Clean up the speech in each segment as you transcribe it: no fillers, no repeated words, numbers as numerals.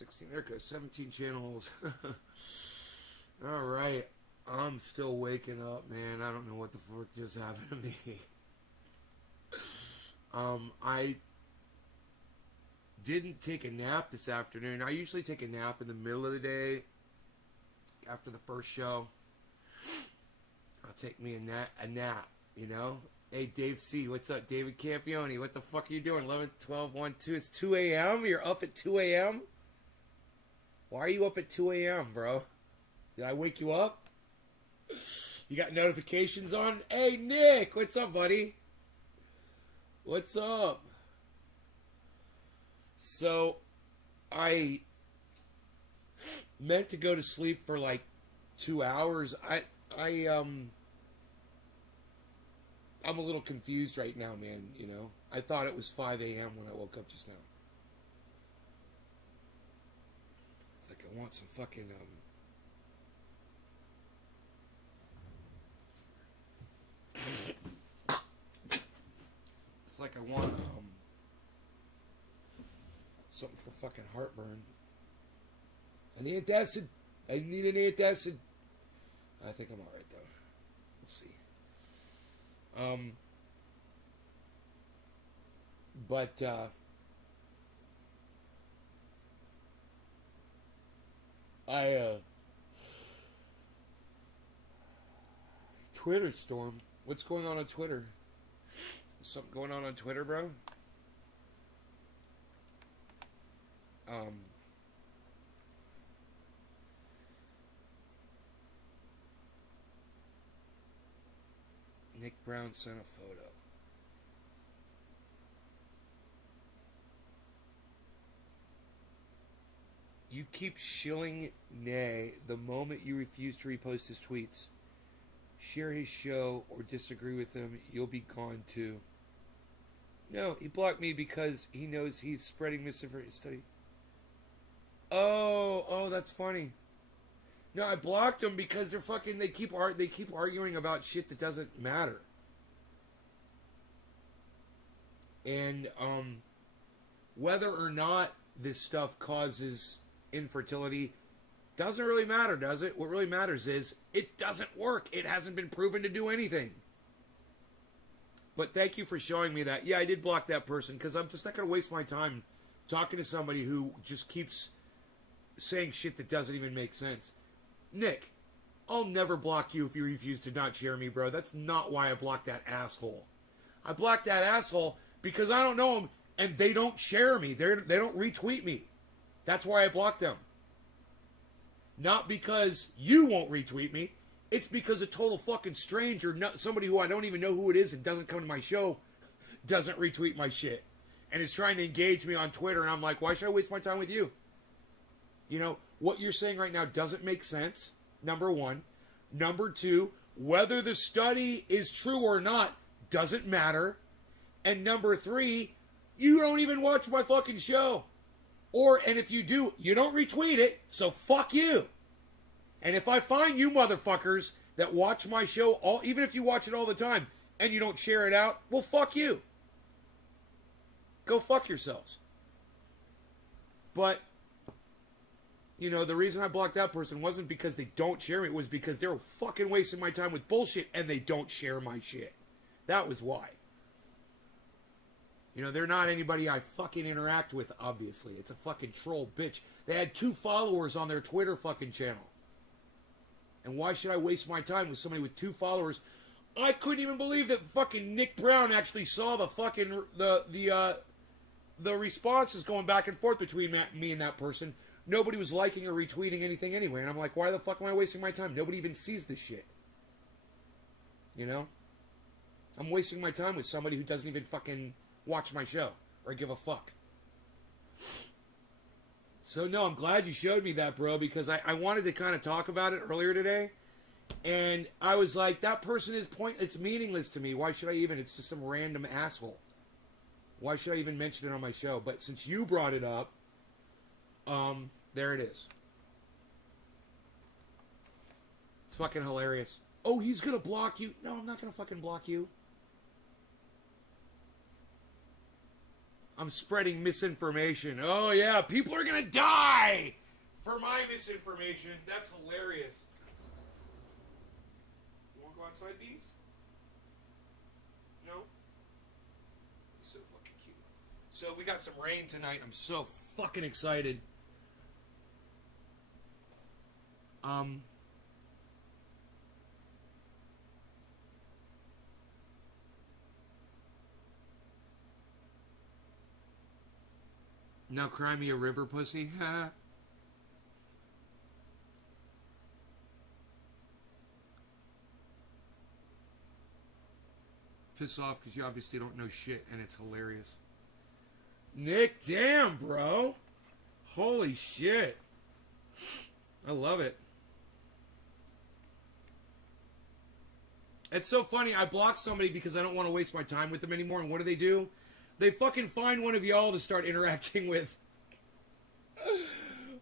16. There goes 17 channels. All right. I'm still waking up, man. I don't know what the fuck just happened to me. I didn't take a nap this afternoon. I usually take a nap in the middle of the day after the first show. I'll take me a nap, you know? Hey, Dave C., what's up? David Campione, what the fuck are you doing? 11, 12, 1, 2. It's 2 a.m.? You're up at 2 a.m.? Why are you up at 2 a.m., bro? Did I wake you up? You got notifications on? Hey, Nick, what's up, buddy? What's up? So, I meant to go to sleep for like 2 hours. I'm a little confused right now, man, you know. I thought it was 5 a.m. when I woke up just now. It's like I want some fucking, it's like I want, something for fucking heartburn. I need an antacid. I need an antacid. I think I'm alright, though. We'll see. Twitter storm. What's going on Twitter? Is something going on Twitter, bro? Nick Brown sent a photo. You keep shilling Nay the moment you refuse to repost his tweets. Share his show or disagree with him, you'll be gone too. No, he blocked me because he knows he's spreading misinformation. Study. Oh, that's funny. No, I blocked them because they're fucking. They keep arguing about shit that doesn't matter. And whether or not this stuff causes infertility doesn't really matter, does it? What really matters is it doesn't work. It hasn't been proven to do anything. But thank you for showing me that. Yeah, I did block that person because I'm just not going to waste my time talking to somebody who just keeps saying shit that doesn't even make sense. Nick, I'll never block you if you refuse to not share me, bro. That's not why I blocked that asshole. I blocked that asshole because I don't know him and they don't share me. They don't retweet me. That's why I blocked them. Not because you won't retweet me. It's because a total fucking stranger, somebody who I don't even know who it is and doesn't come to my show, doesn't retweet my shit. And is trying to engage me on Twitter. And I'm like, why should I waste my time with you? You know, what you're saying right now doesn't make sense, number one. Number two, whether the study is true or not doesn't matter. And number three, you don't even watch my fucking show. And if you do, you don't retweet it, so fuck you. And if I find you motherfuckers that watch my show, even if you watch it all the time, and you don't share it out, well, fuck you. Go fuck yourselves. But, you know, the reason I blocked that person wasn't because they don't share me. It was because they were fucking wasting my time with bullshit, and they don't share my shit. That was why. You know, they're not anybody I fucking interact with, obviously. It's a fucking troll bitch. They had 2 followers on their Twitter fucking channel. And why should I waste my time with somebody with 2 followers? I couldn't even believe that fucking Nick Brown actually saw the fucking, the responses going back and forth between me and that person. Nobody was liking or retweeting anything anyway. And I'm like, why the fuck am I wasting my time? Nobody even sees this shit. You know? I'm wasting my time with somebody who doesn't even fucking watch my show or give a fuck. So no, I'm glad you showed me that, bro, because I wanted to kind of talk about it earlier today. And I was like, that person is it's meaningless to me. Why should I even? It's just some random asshole. Why should I even mention it on my show? But since you brought it up, there it is. It's fucking hilarious. Oh, he's gonna block you. No, I'm not gonna fucking block you. I'm spreading misinformation. Oh, yeah, people are going to die for my misinformation. That's hilarious. You want to go outside, Beans? No? He's so fucking cute. So we got some rain tonight. I'm so fucking excited. Now cry me a river, pussy. Piss off because you obviously don't know shit, and it's hilarious. Nick, damn, bro. Holy shit. I love it. It's so funny. I blocked somebody because I don't want to waste my time with them anymore. And what do? They fucking find one of y'all to start interacting with.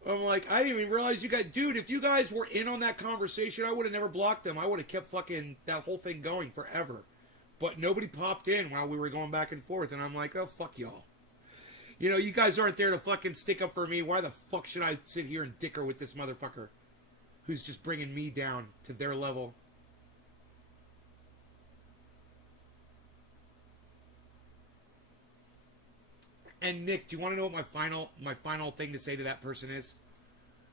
I'm like, I didn't even realize you guys... Dude, if you guys were in on that conversation, I would have never blocked them. I would have kept fucking that whole thing going forever. But nobody popped in while we were going back and forth. And I'm like, oh, fuck y'all. You know, you guys aren't there to fucking stick up for me. Why the fuck should I sit here and dicker with this motherfucker who's just bringing me down to their level? And Nick, do you want to know what my final thing to say to that person is?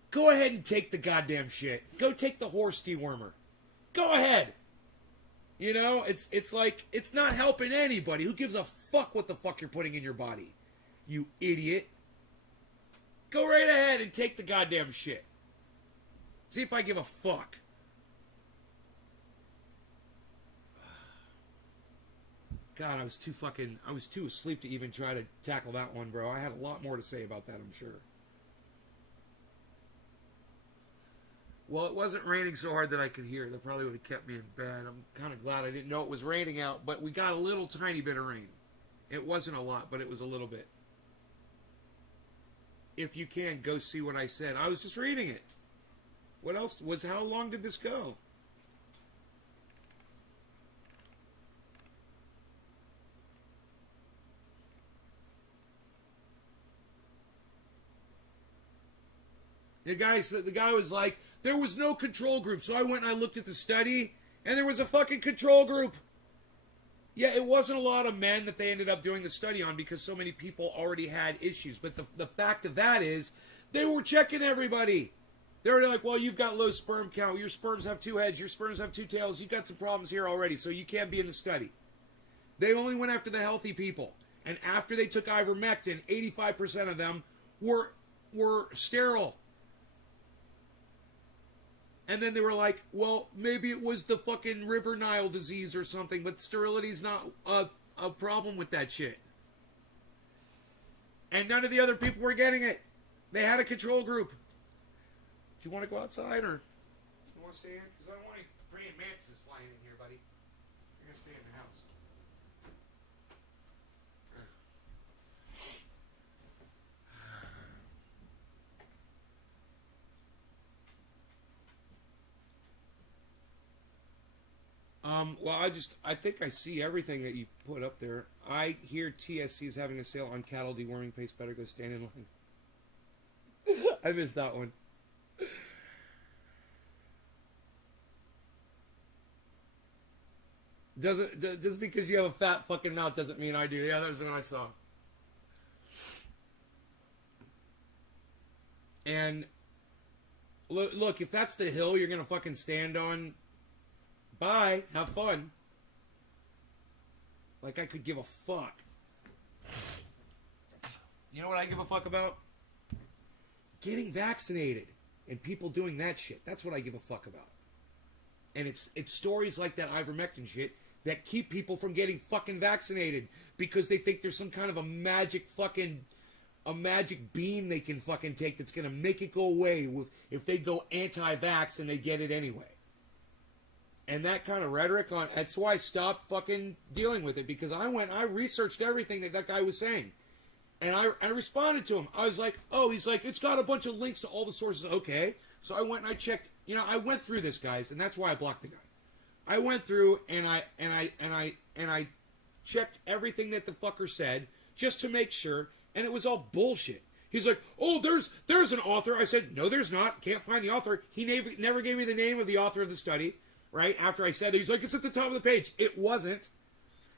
Go ahead and take the goddamn shit. Go take the horse dewormer. Go ahead. You know, it's like, it's not helping anybody. Who gives a fuck what the fuck you're putting in your body? You idiot. Go right ahead and take the goddamn shit. See if I give a fuck. God, I was too asleep to even try to tackle that one, bro. I had a lot more to say about that, I'm sure. Well, it wasn't raining so hard that I could hear. That probably would have kept me in bed. I'm kind of glad I didn't know it was raining out, but we got a little tiny bit of rain. It wasn't a lot, but it was a little bit. If you can, go see what I said. I was just reading it. What else? How long did this go? The guy was like, there was no control group. So I went and I looked at the study, and there was a fucking control group. Yeah, it wasn't a lot of men that they ended up doing the study on because so many people already had issues. But the fact of that is, they were checking everybody. They were like, well, you've got low sperm count. Your sperms have 2 heads. Your sperms have 2 tails. You've got some problems here already, so you can't be in the study. They only went after the healthy people. And after they took ivermectin, 85% of them were sterile. And then they were like, well, maybe it was the fucking River Nile disease or something, but sterility's not a problem with that shit. And none of the other people were getting it. They had a control group. Do you want to go outside or you want to stay in? Because I don't want any praying mantises flying in here, buddy. You're going to stay in the house. Well, I think I see everything that you put up there. I hear TSC is having a sale on cattle deworming paste. Better go stand in line. I missed that one. Just because you have a fat fucking mouth doesn't mean I do. Yeah, that was the one I saw. And look, if that's the hill you're gonna fucking stand on, bye. Have fun. Like I could give a fuck. You know what I give a fuck about? Getting vaccinated and people doing that shit. That's what I give a fuck about. And it's stories like that ivermectin shit that keep people from getting fucking vaccinated because they think there's some kind of a magic bean they can fucking take that's gonna make it go away if they go anti-vax and they get it anyway. And that kind of rhetoric that's why I stopped fucking dealing with it, because I researched everything that guy was saying. And I responded to him. I was like, oh, he's like, it's got a bunch of links to all the sources. Okay. So I went and I checked, I went through this, guys, and that's why I blocked the guy. I went through and I checked everything that the fucker said just to make sure, and it was all bullshit. He's like, oh, there's an author. I said, no, there's not. Can't find the author. He never gave me the name of the author of the study, right? After I said that, he's like, it's at the top of the page. It wasn't.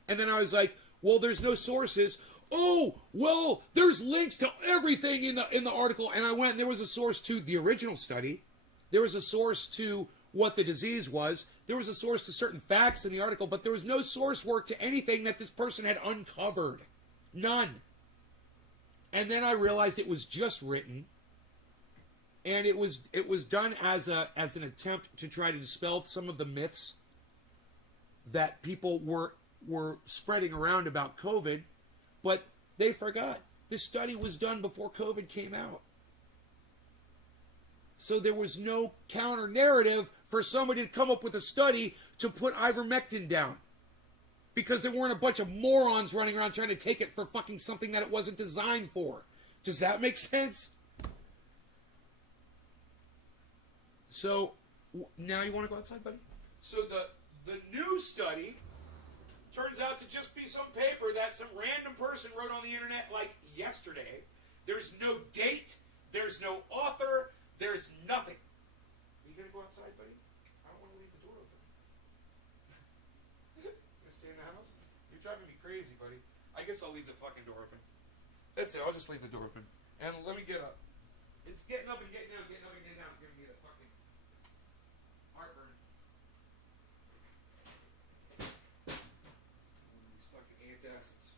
And then I was like, well, there's no sources. Oh, well, there's links to everything in the article. And I went, and there was a source to the original study. There was a source to what the disease was. There was a source to certain facts in the article, but there was no source work to anything that this person had uncovered. None. And then I realized it was just written, and it was done as an attempt to try to dispel some of the myths that people were spreading around about COVID, but they forgot this study was done before COVID came out. So there was no counter narrative for somebody to come up with a study to put ivermectin down. Because there weren't a bunch of morons running around trying to take it for fucking something that it wasn't designed for. Does that make sense? So, now you want to go outside, buddy? So the new study turns out to just be some paper that some random person wrote on the internet like yesterday. There's no date. There's no author. There's nothing. Are you going to go outside, buddy? I don't want to leave the door open. Stay in the house? You're driving me crazy, buddy. I guess I'll leave the fucking door open. That's it. I'll just leave the door open. And let me get up. It's getting up and getting down, getting up and getting down. It's giving me a fucking heartburn. One of these fucking antacids.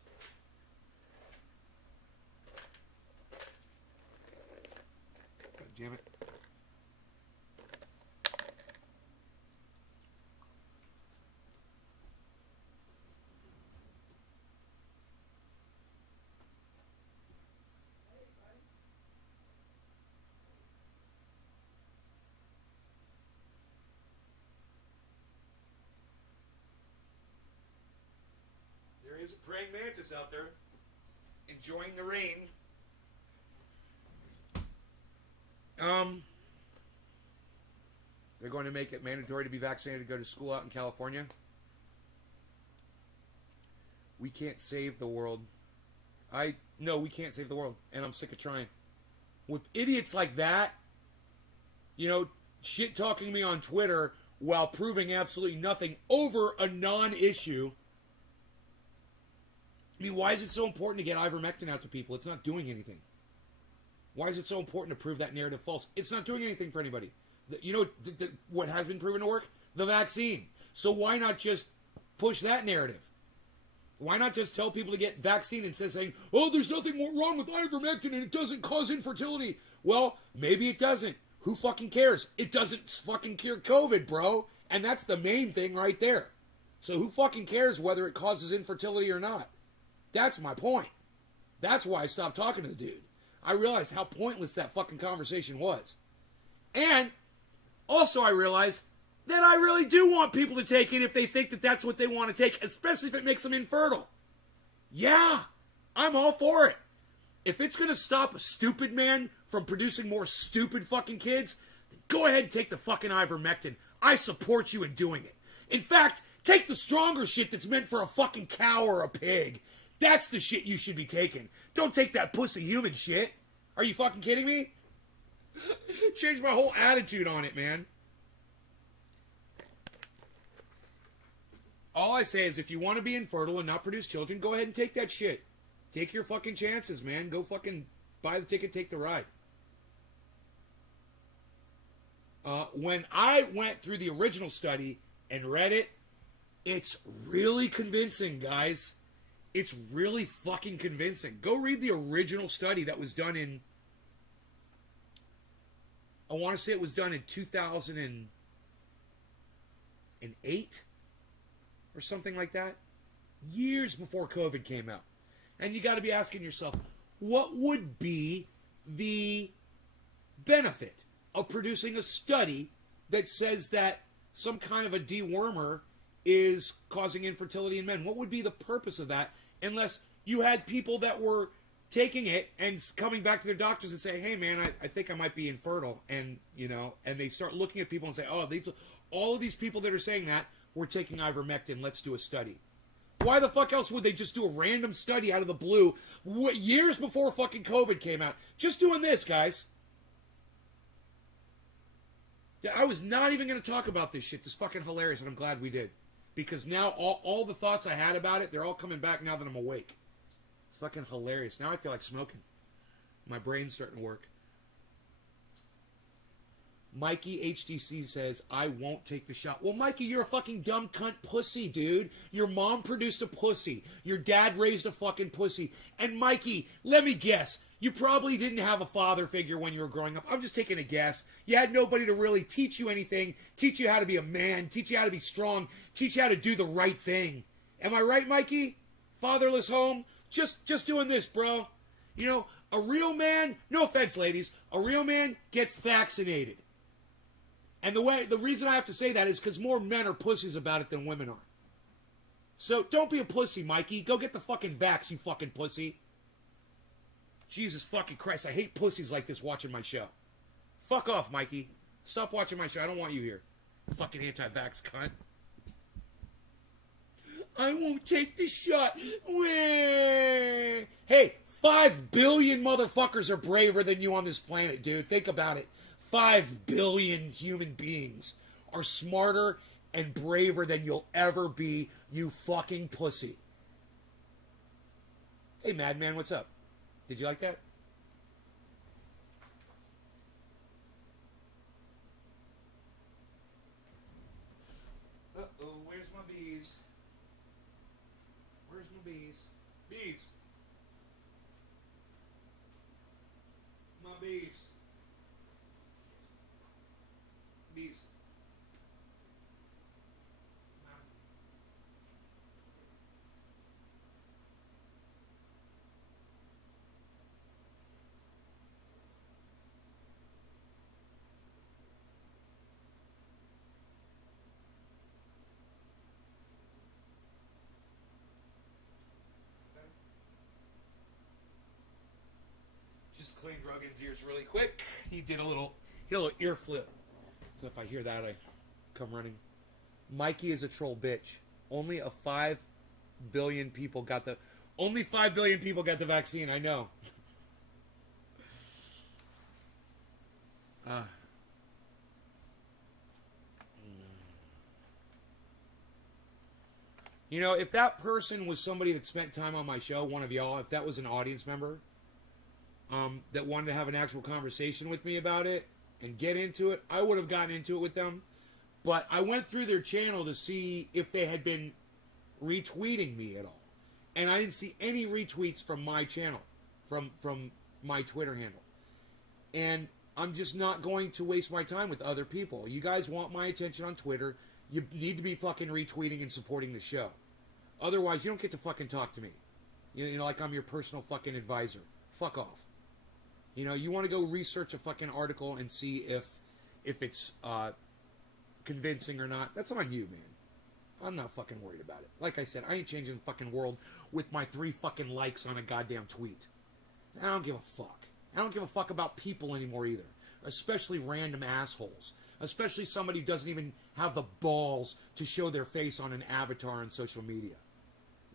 God damn it. There's a praying mantis out there enjoying the rain. They're going to make it mandatory to be vaccinated to go to school out in California. We can't save the world. No, we can't save the world, and I'm sick of trying. With idiots like that, shit talking me on Twitter while proving absolutely nothing over a non-issue. I mean, why is it so important to get ivermectin out to people? It's not doing anything. Why is it so important to prove that narrative false? It's not doing anything for anybody. What has been proven to work? The vaccine. So why not just push that narrative? Why not just tell people to get vaccine instead of saying, oh, there's nothing wrong with ivermectin and it doesn't cause infertility? Well, maybe it doesn't. Who fucking cares? It doesn't fucking cure COVID, bro. And that's the main thing right there. So who fucking cares whether it causes infertility or not? That's my point. That's why I stopped talking to the dude. I realized how pointless that fucking conversation was. And also I realized that I really do want people to take it if they think that that's what they want to take, especially if it makes them infertile. Yeah, I'm all for it. If it's going to stop a stupid man from producing more stupid fucking kids, then go ahead and take the fucking ivermectin. I support you in doing it. In fact, take the stronger shit that's meant for a fucking cow or a pig. That's the shit you should be taking. Don't take that pussy human shit. Are you fucking kidding me? Changed my whole attitude on it, man. All I say is if you want to be infertile and not produce children, go ahead and take that shit. Take your fucking chances, man. Go fucking buy the ticket, take the ride. When I went through the original study and read it, it's really convincing, guys. It's really fucking convincing. Go read the original study that was done in, I want to say it was done in 2008 or something like that. Years before COVID came out. And you got to be asking yourself, what would be the benefit of producing a study that says that some kind of a dewormer is causing infertility in men? What would be the purpose of that unless you had people that were taking it and coming back to their doctors and say, hey man, I think I might be infertile, and and they start looking at people and say, oh, all of these people that are saying that were taking ivermectin, let's do a study. Why the fuck else would they just do a random study out of the blue years before fucking COVID came out? Just doing this, guys. Yeah, I was not even going to talk about this shit. This is fucking hilarious, and I'm glad we did. Because now all the thoughts I had about it, they're all coming back now that I'm awake. It's fucking hilarious. Now I feel like smoking. My brain's starting to work. Mikey HDC says, I won't take the shot. Well, Mikey, you're a fucking dumb cunt pussy, dude. Your mom produced a pussy. Your dad raised a fucking pussy. And Mikey, let me guess, you probably didn't have a father figure when you were growing up. I'm just taking a guess. You had nobody to really teach you anything, teach you how to be a man, teach you how to be strong, teach you how to do the right thing. Am I right, Mikey? Fatherless home? Just doing this, bro. You know, a real man, no offense, ladies, a real man gets vaccinated. And the reason I have to say that is because more men are pussies about it than women are. So don't be a pussy, Mikey. Go get the fucking vax, you fucking pussy. Jesus fucking Christ, I hate pussies like this watching my show. Fuck off, Mikey. Stop watching my show. I don't want you here. Fucking anti-vax cunt. I won't take the shot. Hey, 5 billion motherfuckers are braver than you on this planet, dude. Think about it. 5 billion human beings are smarter and braver than you'll ever be, you fucking pussy. Hey, Madman, what's up? Did you like that? Uh-oh, where's my bees? Where's my bees? Bees! My bees. Bees. Just cleaned Rogan's ears really quick. He did a little ear flip. So if I hear that, I come running. Mikey is a troll bitch. Only 5 billion people got the vaccine. I know. You know, if that person was somebody that spent time on my show, one of y'all, if that was an audience member, that wanted to have an actual conversation with me about it and get into it, I would have gotten into it with them. But I went through their channel to see if they had been retweeting me at all. And I didn't see any retweets from my channel, from my Twitter handle. And I'm just not going to waste my time with other people. You guys want my attention on Twitter, you need to be fucking retweeting and supporting the show. Otherwise, you don't get to fucking talk to me. You know, like I'm your personal fucking advisor. Fuck off. You know, you want to go research a fucking article and see if it's convincing or not. That's on you, man. I'm not fucking worried about it. Like I said, I ain't changing the fucking world with my 3 fucking likes on a goddamn tweet. I don't give a fuck. I don't give a fuck about people anymore either. Especially random assholes. Especially somebody who doesn't even have the balls to show their face on an avatar on social media.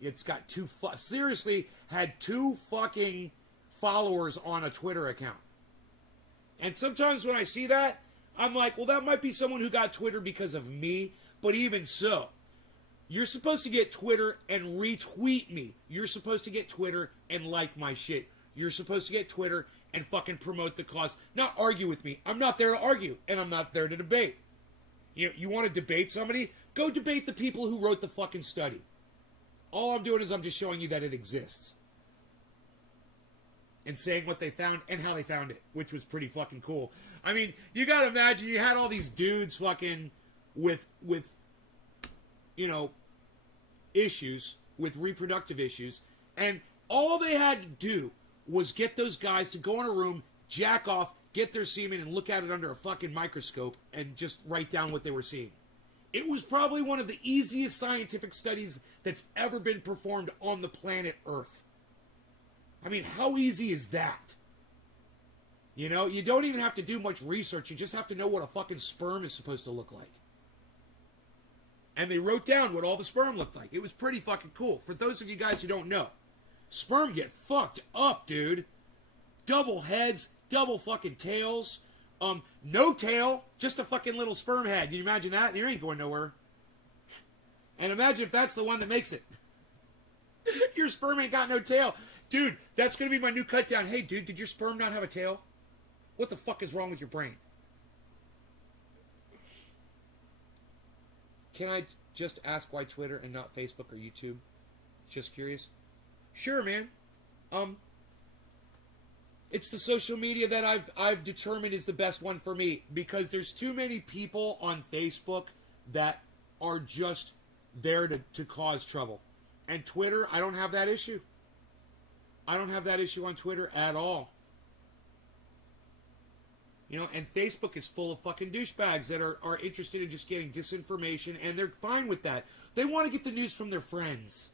It's got seriously had 2 fucking followers on a Twitter account. And sometimes when I see that, I'm like, well, that might be someone who got Twitter because of me, but even so, you're supposed to get Twitter and retweet me. You're supposed to get Twitter and like my shit. You're supposed to get Twitter and fucking promote the cause, not argue with me. I'm not there to argue, and I'm not there to debate. You want to debate somebody? Go debate the people who wrote the fucking study. All I'm doing is I'm just showing you that it exists. And saying what they found and how they found it, which was pretty fucking cool. I mean, you gotta imagine you had all these dudes fucking with you know, issues, with reproductive issues, and all they had to do was get those guys to go in a room, jack off, get their semen, and look at it under a fucking microscope and just write down what they were seeing. It was probably one of the easiest scientific studies that's ever been performed on the planet Earth. I mean, how easy is that? You know, you don't even have to do much research. You just have to know what a fucking sperm is supposed to look like. And they wrote down what all the sperm looked like. It was pretty fucking cool. For those of you guys who don't know, sperm get fucked up, dude. Double heads, double fucking tails. No tail, just a fucking little sperm head. Can you imagine that? You ain't going nowhere. And imagine if that's the one that makes it. Your sperm ain't got no tail. Dude, that's going to be my new cut down. Hey, dude, did your sperm not have a tail? What the fuck is wrong with your brain? Can I just ask why Twitter and not Facebook or YouTube? Just curious. Sure, man. It's the social media that I've determined is the best one for me, because there's too many people on Facebook that are just there to cause trouble. And Twitter, I don't have that issue. I don't have that issue on Twitter at all. You know, and Facebook is full of fucking douchebags that are interested in just getting disinformation, and they're fine with that. They want to get the news from their friends.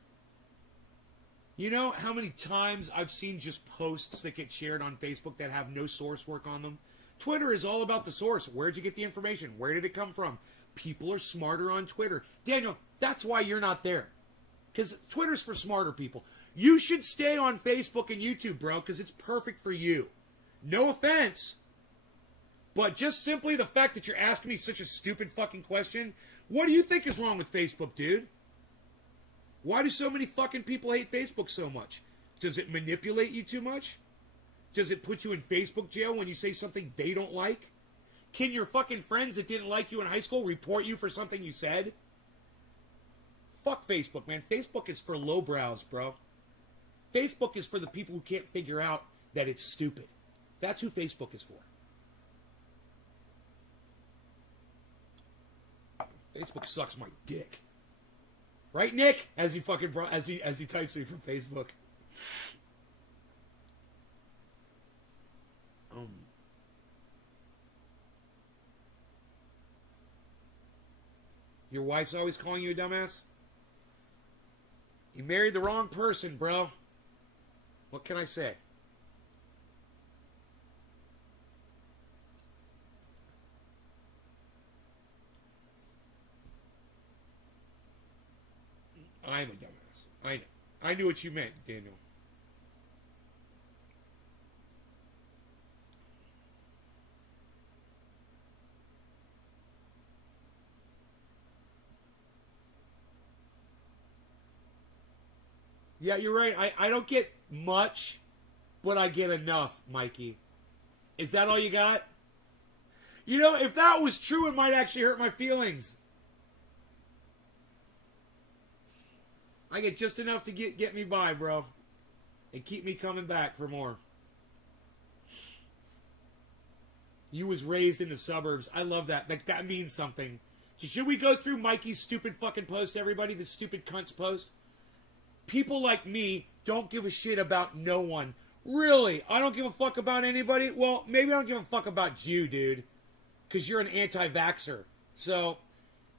You know how many times I've seen just posts that get shared on Facebook that have no source work on them? Twitter is all about the source. Where'd you get the information? Where did it come from? People are smarter on Twitter. Daniel, that's why you're not there. Because Twitter's for smarter people. You should stay on Facebook and YouTube, bro, because it's perfect for you. No offense. But just simply the fact that you're asking me such a stupid fucking question, what do you think is wrong with Facebook, dude? Why do so many fucking people hate Facebook so much? Does it manipulate you too much? Does it put you in Facebook jail when you say something they don't like? Can your fucking friends that didn't like you in high school report you for something you said? Fuck Facebook, man. Facebook is for lowbrows, bro. Facebook is for the people who can't figure out that it's stupid. That's who Facebook is for. Facebook sucks my dick. Right, Nick? As he fucking as he types me from Facebook. Your wife's always calling you a dumbass? You married the wrong person, bro. What can I say? I'm a dumbass. I know. I knew what you meant, Daniel. Yeah, you're right. I don't get much, but I get enough, Mikey. Is that all you got? You know, if that was true, it might actually hurt my feelings. I get just enough to get me by, bro. And keep me coming back for more. You was raised in the suburbs. I love that. That means something. Should we go through Mikey's stupid fucking post, everybody? The stupid cunt's post? People like me don't give a shit about no one. Really? I don't give a fuck about anybody? Well, maybe I don't give a fuck about you, dude. Because you're an anti-vaxxer. So,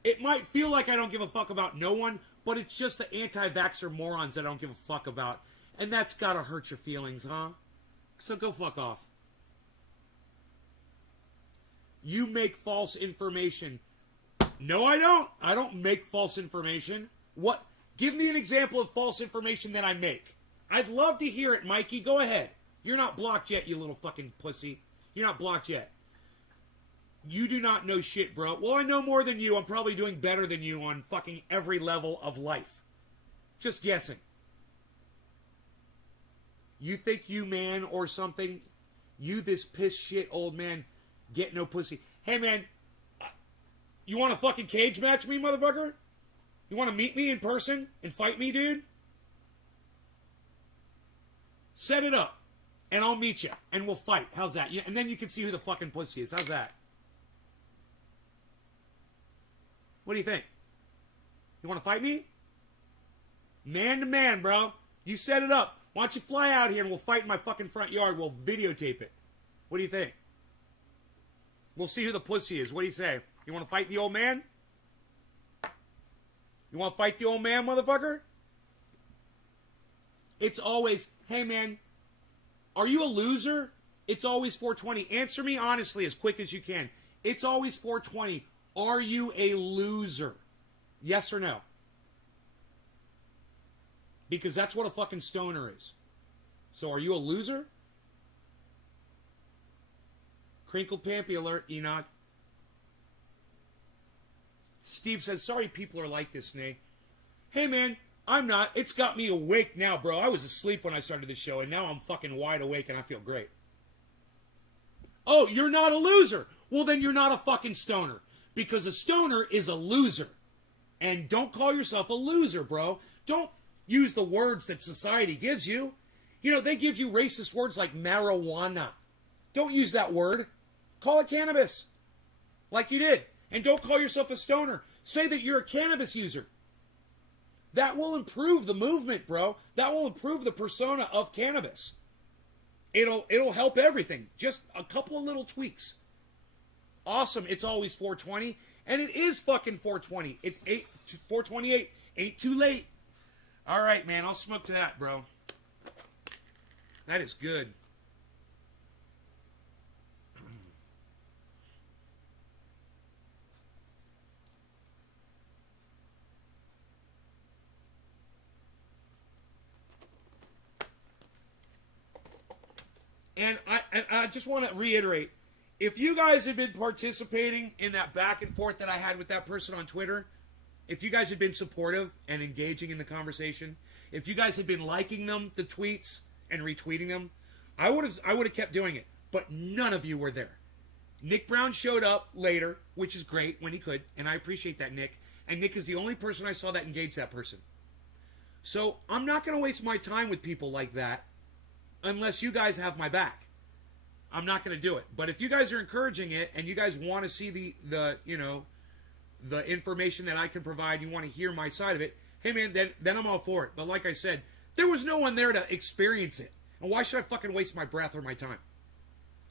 it might feel like I don't give a fuck about no one, but it's just the anti-vaxxer morons that I don't give a fuck about. And that's gotta hurt your feelings, huh? So go fuck off. You make false information. No, I don't. I don't make false information. What? Give me an example of false information that I make. I'd love to hear it, Mikey. Go ahead. You're not blocked yet, you little fucking pussy. You're not blocked yet. You do not know shit, bro. Well, I know more than you. I'm probably doing better than you on fucking every level of life. Just guessing. You think you man or something, you this piss shit old man, get no pussy. Hey, man, you want to fucking cage match me, motherfucker? You want to meet me in person and fight me, dude? Set it up, and I'll meet you, and we'll fight. How's that? And then you can see who the fucking pussy is. How's that? What do you think? You want to fight me? Man to man, bro. You set it up. Why don't you fly out here and we'll fight in my fucking front yard. We'll videotape it. What do you think? We'll see who the pussy is. What do you say? You want to fight the old man? You want to fight the old man, motherfucker? It's always, hey, man, are you a loser? It's always 420. Answer me honestly as quick as you can. It's always 420. Are you a loser? Yes or no? Because that's what a fucking stoner is. So are you a loser? Crinkle Pampy alert, Enoch. Steve says, sorry people are like this, Snake. Hey, man, I'm not. It's got me awake now, bro. I was asleep when I started the show, and now I'm fucking wide awake, and I feel great. Oh, you're not a loser. Well, then you're not a fucking stoner. Because a stoner is a loser. And don't call yourself a loser, bro. Don't use the words that society gives you. You know, they give you racist words like marijuana. Don't use that word. Call it cannabis. Like you did. And don't call yourself a stoner. Say that you're a cannabis user. That will improve the movement, bro. That will improve the persona of cannabis. It'll help everything. Just a couple of little tweaks. Awesome. It's always 420. And it is fucking 420. It's 428. Ain't too late. All right, man. I'll smoke to that, bro. That is good. And I just want to reiterate, if you guys had been participating in that back and forth that I had with that person on Twitter, if you guys had been supportive and engaging in the conversation, if you guys had been liking them, the tweets, and retweeting them, I would have kept doing it. But none of you were there. Nick Brown showed up later, which is great when he could, and I appreciate that, Nick. And Nick is the only person I saw that engaged that person. So I'm not going to waste my time with people like that unless you guys have my back. I'm not going to do it. But if you guys are encouraging it and you guys want to see the information that I can provide, you want to hear my side of it, hey man, then I'm all for it. But like I said, there was no one there to experience it. And why should I fucking waste my breath or my time?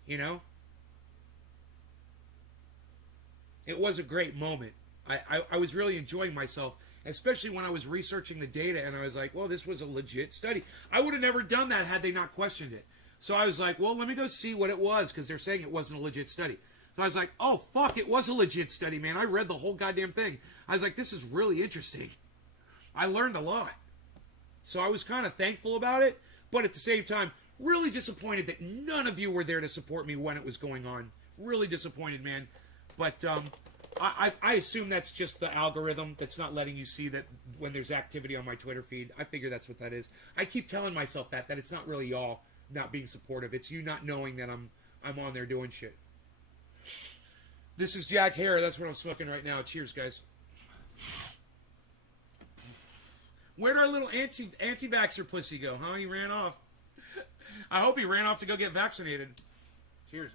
You know? It was a great moment. I was really enjoying myself, especially when I was researching the data and I was like, well, this was a legit study. I would have never done that had they not questioned it. So I was like, well, let me go see what it was because they're saying it wasn't a legit study. So I was like, oh, fuck, it was a legit study, man. I read the whole goddamn thing. I was like, this is really interesting. I learned a lot. So I was kind of thankful about it, but at the same time, really disappointed that none of you were there to support me when it was going on. Really disappointed, man. But I assume that's just the algorithm that's not letting you see that when there's activity on my Twitter feed. I figure that's what that is. I keep telling myself that it's not really y'all not being supportive. It's you not knowing that I'm on there doing shit. This is Jack Hare. That's what I'm smoking right now. Cheers, guys. Where'd our little anti-vaxxer pussy go, huh? He ran off. I hope he ran off to go get vaccinated. Cheers.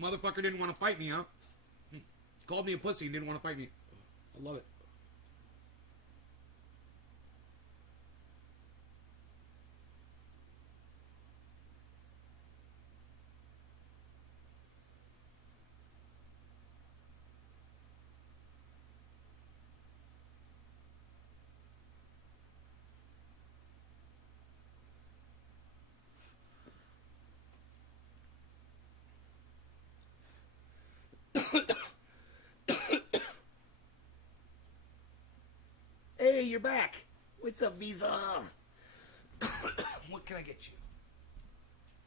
Motherfucker didn't want to fight me, huh? Called me a pussy and didn't want to fight me. I love it. Hey, you're back. What's up, Visa? What can I get you?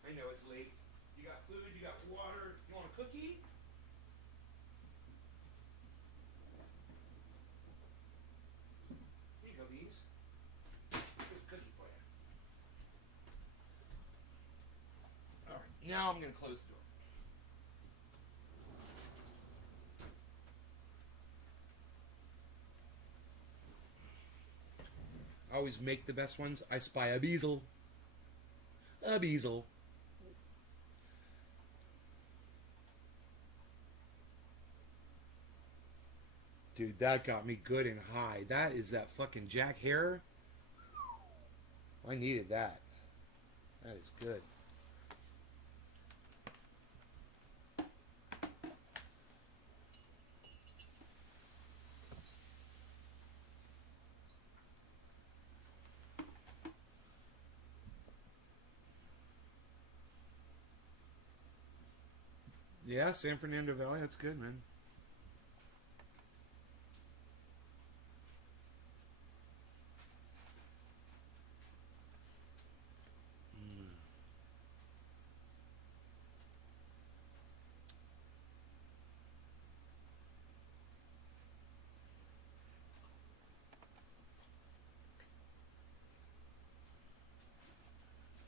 I know it's late. You got food, you got water. You want a cookie? Here you go, Bees. Here's a cookie for you. Alright, now I'm going to close the door. I always make the best ones. I spy a bezel. A bezel. Dude, that got me good and high. That is that fucking Jack Hare. I needed that. That is good. Yeah, San Fernando Valley. That's good, man.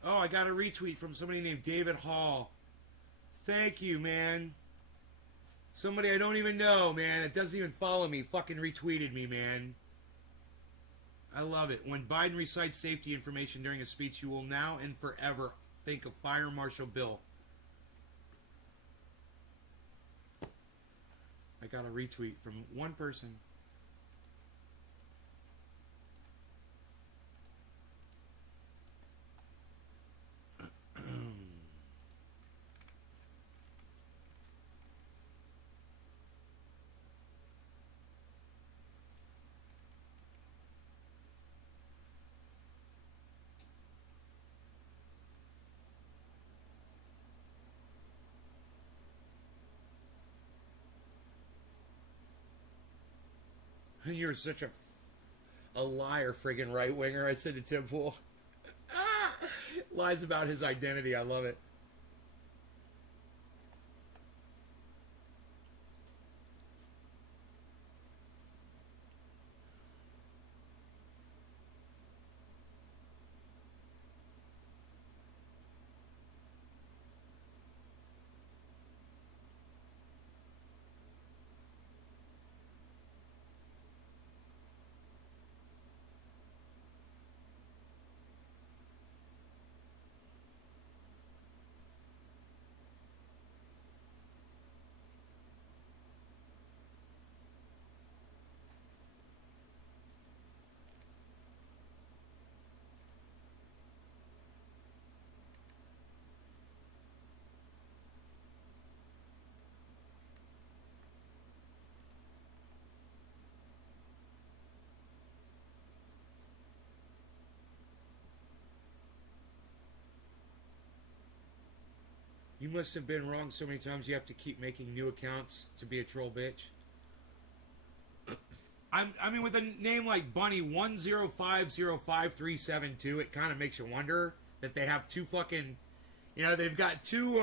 Oh, I got a retweet from somebody named David Hall. Thank you, man. Somebody I don't even know, man. It doesn't even follow me. Fucking retweeted me, man. I love it. When Biden recites safety information during a speech, you will now and forever think of Fire Marshal Bill. I got a retweet from one person. You're such a liar, friggin' right winger. I said to Tim Pool. Lies about his identity. I love it. You must have been wrong so many times you have to keep making new accounts to be a troll bitch. I mean, with a name like Bunny10505372, it kind of makes you wonder that they have two fucking, they've got two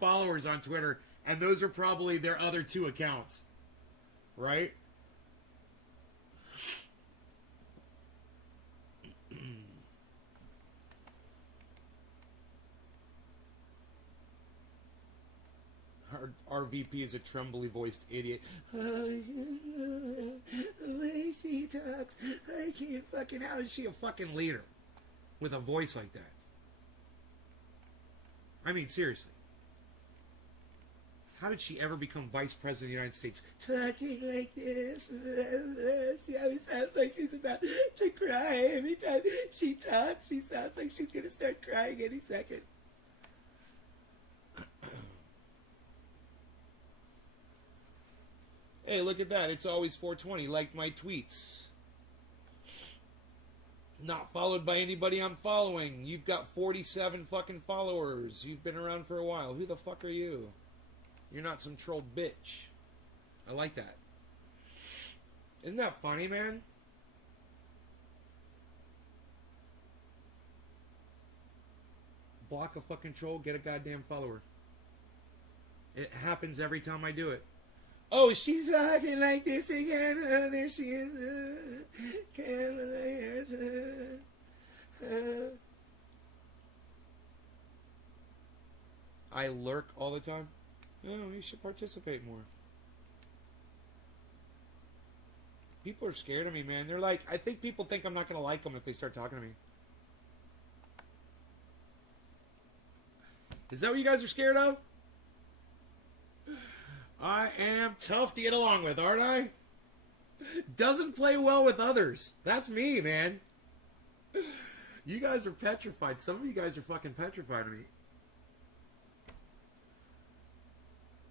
followers on Twitter, and those are probably their other two accounts, right? Our VP is a trembly voiced idiot. The way she talks, I can't fucking. How is she a fucking leader with a voice like that? I mean, seriously. How did she ever become vice president of the United States? Talking like this. She always sounds like she's about to cry. Every time she talks, she sounds like she's going to start crying any second. Hey, look at that. It's always 420. Like my tweets. Not followed by anybody I'm following. You've got 47 fucking followers. You've been around for a while. Who the fuck are you? You're not some troll bitch. I like that. Isn't that funny, man? Block a fucking troll, get a goddamn follower. It happens every time I do it. Oh, she's talking like this again. Oh, there she is. Cavaliers. I lurk all the time. Oh, you should participate more. People are scared of me, man. They're like, I think people think I'm not going to like them if they start talking to me. Is that what you guys are scared of? I am tough to get along with, aren't I? Doesn't play well with others. That's me, man. You guys are petrified. Some of you guys are fucking petrified of me.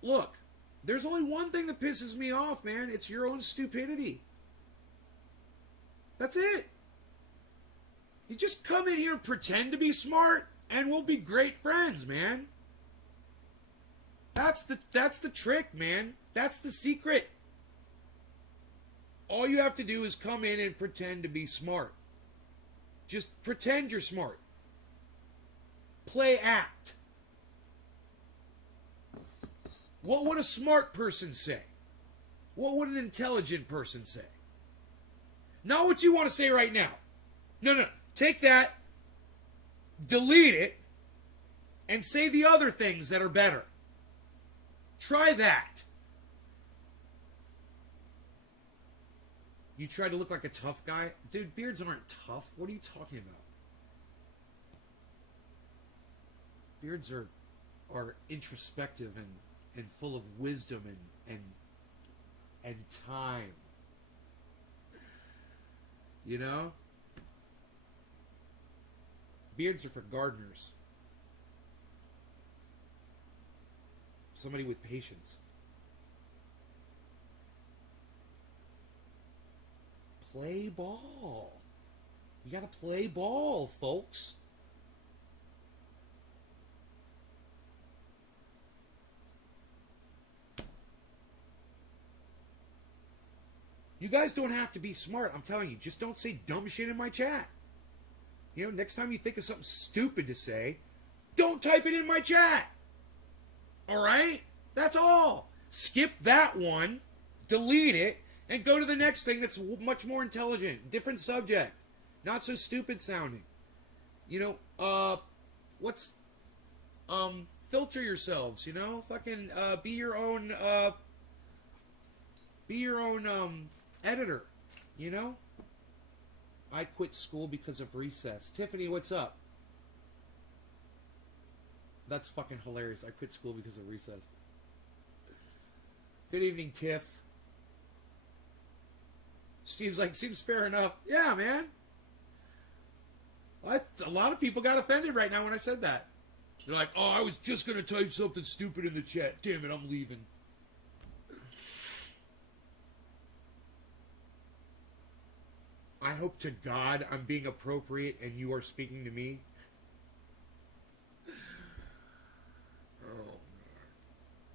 Look, there's only one thing that pisses me off, man. It's your own stupidity. That's it. You just come in here and pretend to be smart, and we'll be great friends, man. that's the trick, man. That's the secret. All you have to do is come in and pretend to be smart. Just pretend you're smart. Play act. What would a smart person say? What would an intelligent person say? Not what you want to say right now. No. Take that, delete it, and say the other things that are better. Try that. You try to look like a tough guy? Dude, beards aren't tough. What are you talking about? Beards are introspective and full of wisdom and time. You know? Beards are for gardeners. Somebody with patience. Play ball. You gotta play ball, folks. You guys don't have to be smart. I'm telling you, just don't say dumb shit in my chat. You know, next time you think of something stupid to say, don't type it in my chat. All right? That's all. Skip that one, delete it, and go to the next thing that's much more intelligent. Different subject. Not so stupid sounding. You know, filter yourselves, you know? Fucking, be your own editor, you know? I quit school because of recess. Tiffany, what's up? That's fucking hilarious. I quit school because of recess. Good evening, Tiff. Steve's like, seems fair enough. Yeah, man. A lot of people got offended right now when I said that. They're like, oh, I was just going to type something stupid in the chat. Damn it, I'm leaving. I hope to God I'm being appropriate and you are speaking to me. Oh, man.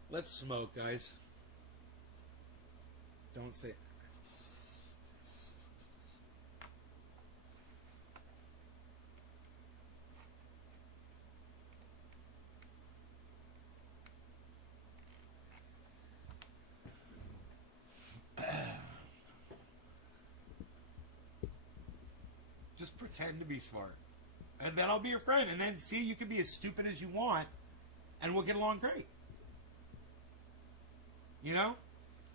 Let's smoke, guys. Don't say it. Just pretend to be smart. And then I'll be your friend. And then, see, you can be as stupid as you want, and we'll get along great. You know?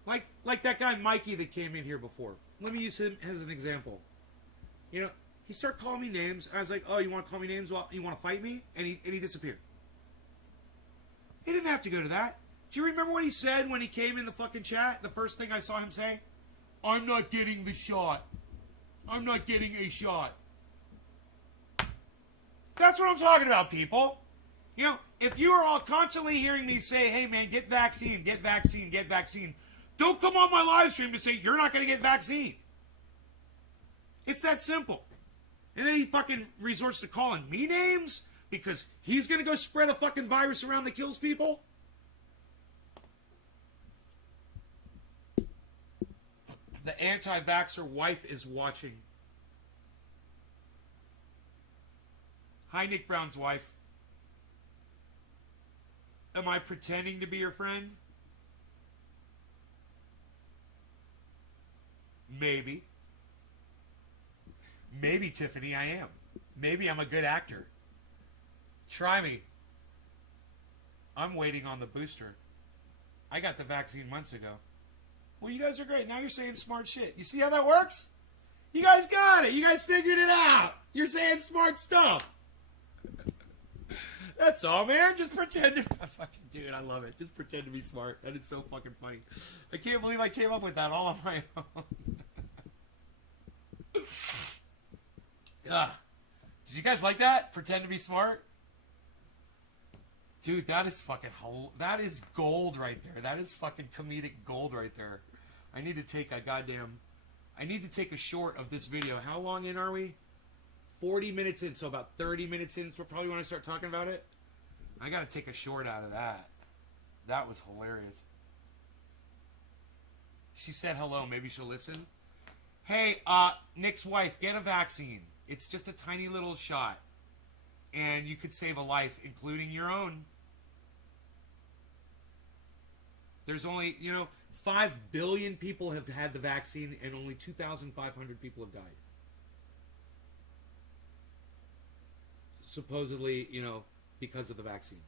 Like that guy Mikey that came in here before. Let me use him as an example. You know, he started calling me names. I was like, oh, you want to call me names? Well, you want to fight me? And he disappeared. He didn't have to go to that. Do you remember what he said when he came in the fucking chat? The first thing I saw him say? I'm not getting the shot. I'm not getting a shot. That's what I'm talking about, people. You know, if you are all constantly hearing me say, hey, man, get vaccine, get vaccine, get vaccine, don't come on my live stream to say you're not going to get vaccine. It's that simple. And then he fucking resorts to calling me names because he's going to go spread a fucking virus around that kills people. The anti-vaxxer wife is watching. Hi, Nick Brown's wife. Am I pretending to be your friend? Maybe. Maybe, Tiffany, I am. Maybe I'm a good actor. Try me. I'm waiting on the booster. I got the vaccine months ago. Well, you guys are great. Now you're saying smart shit. You see how that works? You guys got it. You guys figured it out. You're saying smart stuff. That's all, man. Just pretend to... Fucking dude, I love it. Just pretend to be smart. That is so fucking funny. I can't believe I came up with that all on my own. Did you guys like that? Pretend to be smart? Dude, that is fucking... That is gold right there. That is fucking comedic gold right there. I need to take a goddamn... I need to take a short of this video. How long in are we? 40 minutes in, so about 30 minutes in, so probably when I start talking about it. I gotta take a short out of that. That was hilarious. She said hello. Maybe she'll listen. Hey, Nick's wife, get a vaccine. It's just a tiny little shot. And you could save a life, including your own. There's only, 5 billion people have had the vaccine and only 2,500 people have died. Supposedly, because of the vaccine.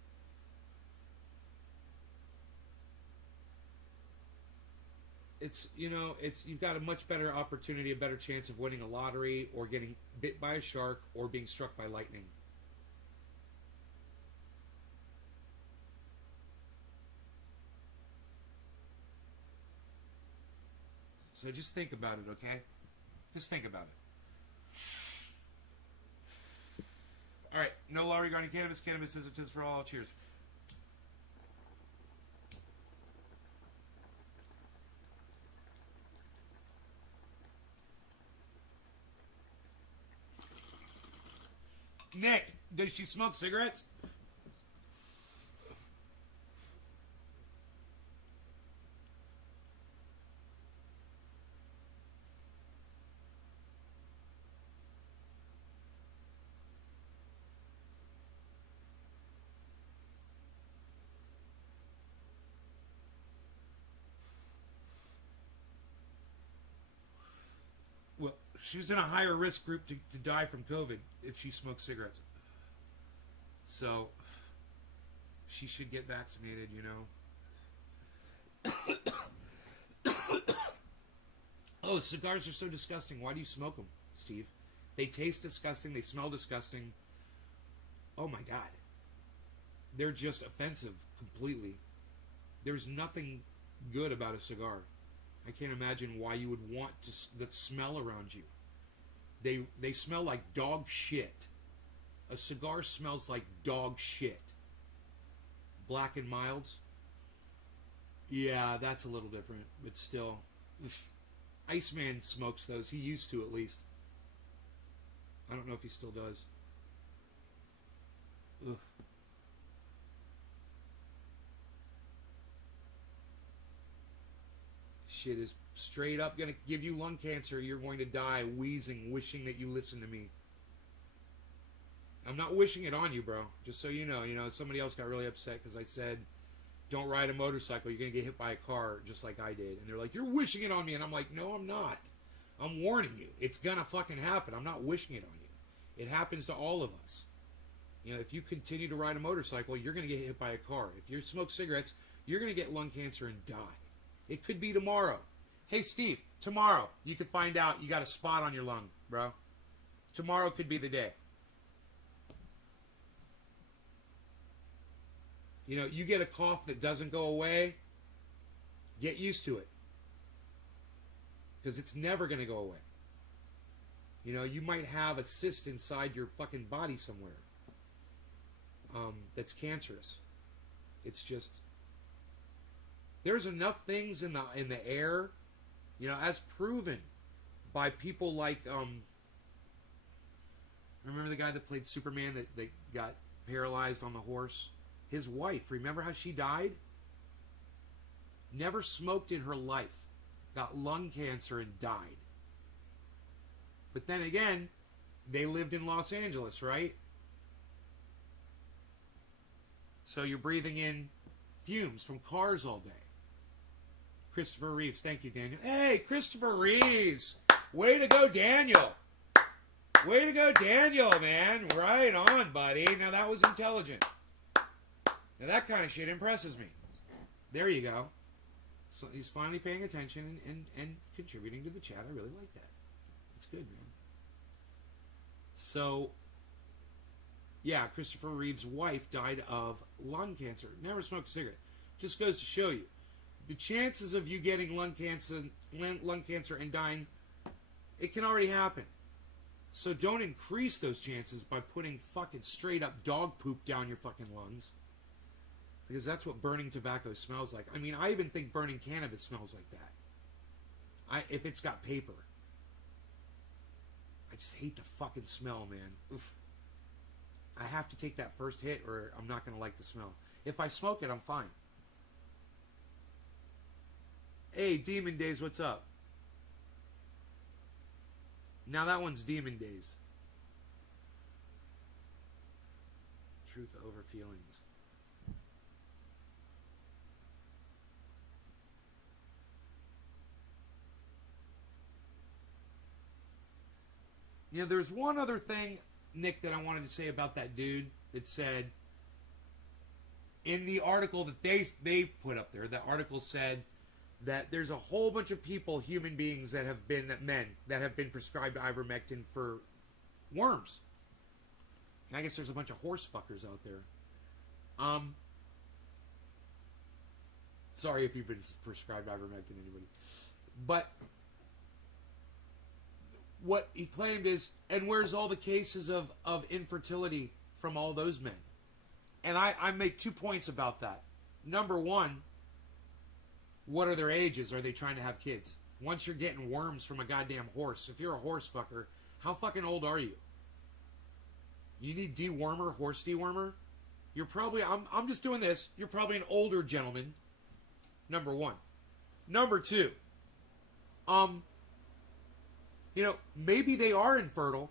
It's you've got a much better opportunity, a better chance of winning a lottery or getting bit by a shark or being struck by lightning. So just think about it, okay? Just think about it. All right, no law regarding cannabis. Cannabis is a test for all. Cheers. Nick, does she smoke cigarettes? Well, she's in a higher risk group to die from COVID if she smokes cigarettes. So, she should get vaccinated, Oh, cigars are so disgusting. Why do you smoke them, Steve? They taste disgusting. They smell disgusting. Oh my God. They're just offensive completely. There's nothing good about a cigar. I can't imagine why you would want the smell around you. They smell like dog shit. A cigar smells like dog shit. Black and Milds? Yeah, that's a little different, but still. Iceman smokes those. He used to, at least. I don't know if he still does. Ugh. Shit is straight up gonna give you lung cancer. You're going to die wheezing, wishing that you listen to me. I'm not wishing it on you, bro. Just so you know, somebody else got really upset because I said, don't ride a motorcycle. You're going to get hit by a car just like I did. And they're like, you're wishing it on me. And I'm like, no, I'm not. I'm warning you. It's going to fucking happen. I'm not wishing it on you. It happens to all of us. If you continue to ride a motorcycle, you're going to get hit by a car. If you smoke cigarettes, you're going to get lung cancer and die. It could be tomorrow. Hey, Steve, tomorrow you could find out you got a spot on your lung, bro. Tomorrow could be the day. You get a cough that doesn't go away, get used to it. Because it's never going to go away. You might have a cyst inside your fucking body somewhere that's cancerous. It's just, there's enough things in the air, as proven by people like, remember the guy that played Superman that got paralyzed on the horse? His wife, remember how she died? Never smoked in her life. Got lung cancer and died. But then again, they lived in Los Angeles, right? So you're breathing in fumes from cars all day. Christopher Reeves, thank you, Daniel. Hey, Christopher Reeves! Way to go, Daniel! Way to go, Daniel, man! Right on, buddy. Now that was intelligent. Now that kind of shit impresses me. There you go. So he's finally paying attention and contributing to the chat. I really like that. It's good, man. So, yeah, Christopher Reeve's wife died of lung cancer. Never smoked a cigarette. Just goes to show you. The chances of you getting lung cancer and dying, it can already happen. So don't increase those chances by putting fucking straight up dog poop down your fucking lungs. Because that's what burning tobacco smells like. I mean, I even think burning cannabis smells like that. If it's got paper. I just hate the fucking smell, man. Oof. I have to take that first hit or I'm not going to like the smell. If I smoke it, I'm fine. Hey, Demon Days, what's up? Now that one's Demon Days. Truth over feelings. You know, there's one other thing, Nick, that I wanted to say about that dude that said in the article that they put up there, the article said that there's a whole bunch of people, human beings men that have been prescribed ivermectin for worms. I guess there's a bunch of horse fuckers out there. Sorry if you've been prescribed ivermectin, anybody. But what he claimed is, and where's all the cases of infertility from all those men? And I make 2 points about that. Number one, what are their ages? Are they trying to have kids? Once you're getting worms from a goddamn horse, if you're a horse fucker, how fucking old are you? You need dewormer, horse dewormer? You're probably, I'm just doing this, you're probably an older gentleman. Number one. Number two, you know, maybe they are infertile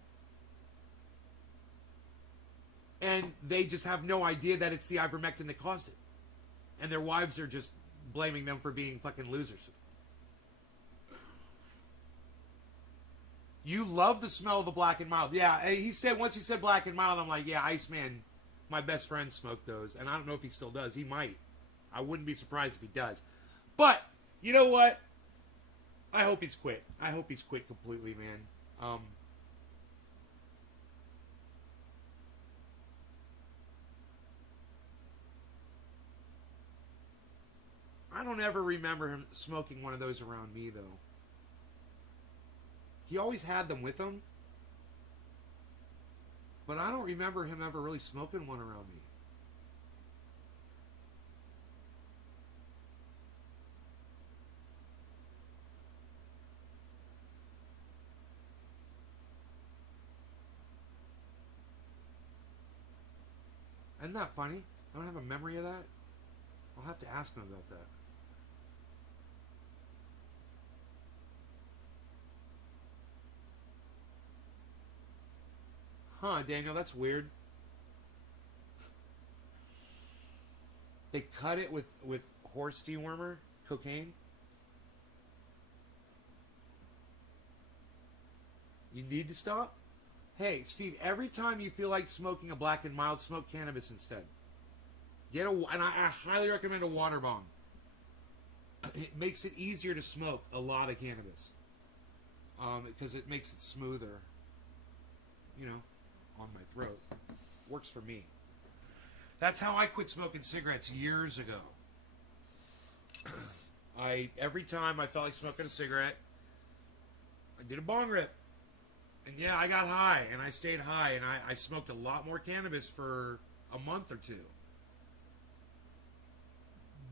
and they just have no idea that it's the ivermectin that caused it. And their wives are just blaming them for being fucking losers. You love the smell of the Black and Mild. Yeah, he said, once he said Black and Mild, I'm like, yeah, Iceman, my best friend, smoked those. And I don't know if he still does. He might. I wouldn't be surprised if he does. But, you know what? I hope he's quit. I hope he's quit completely, man. I don't ever remember him smoking one of those around me, though. He always had them with him. But I don't remember him ever really smoking one around me. Isn't that funny? I don't have a memory of that. I'll have to ask him about that. Huh, Daniel, that's weird. They cut it with horse dewormer, cocaine. You need to stop? Hey, Steve, every time you feel like smoking a Black and Mild, smoke cannabis instead. And I highly recommend a water bong. It makes it easier to smoke a lot of cannabis. Because it makes it smoother. You know, on my throat. Works for me. That's how I quit smoking cigarettes years ago. Every time I felt like smoking a cigarette, I did a bong rip. And yeah, I got high, and I stayed high, and I smoked a lot more cannabis for a month or two.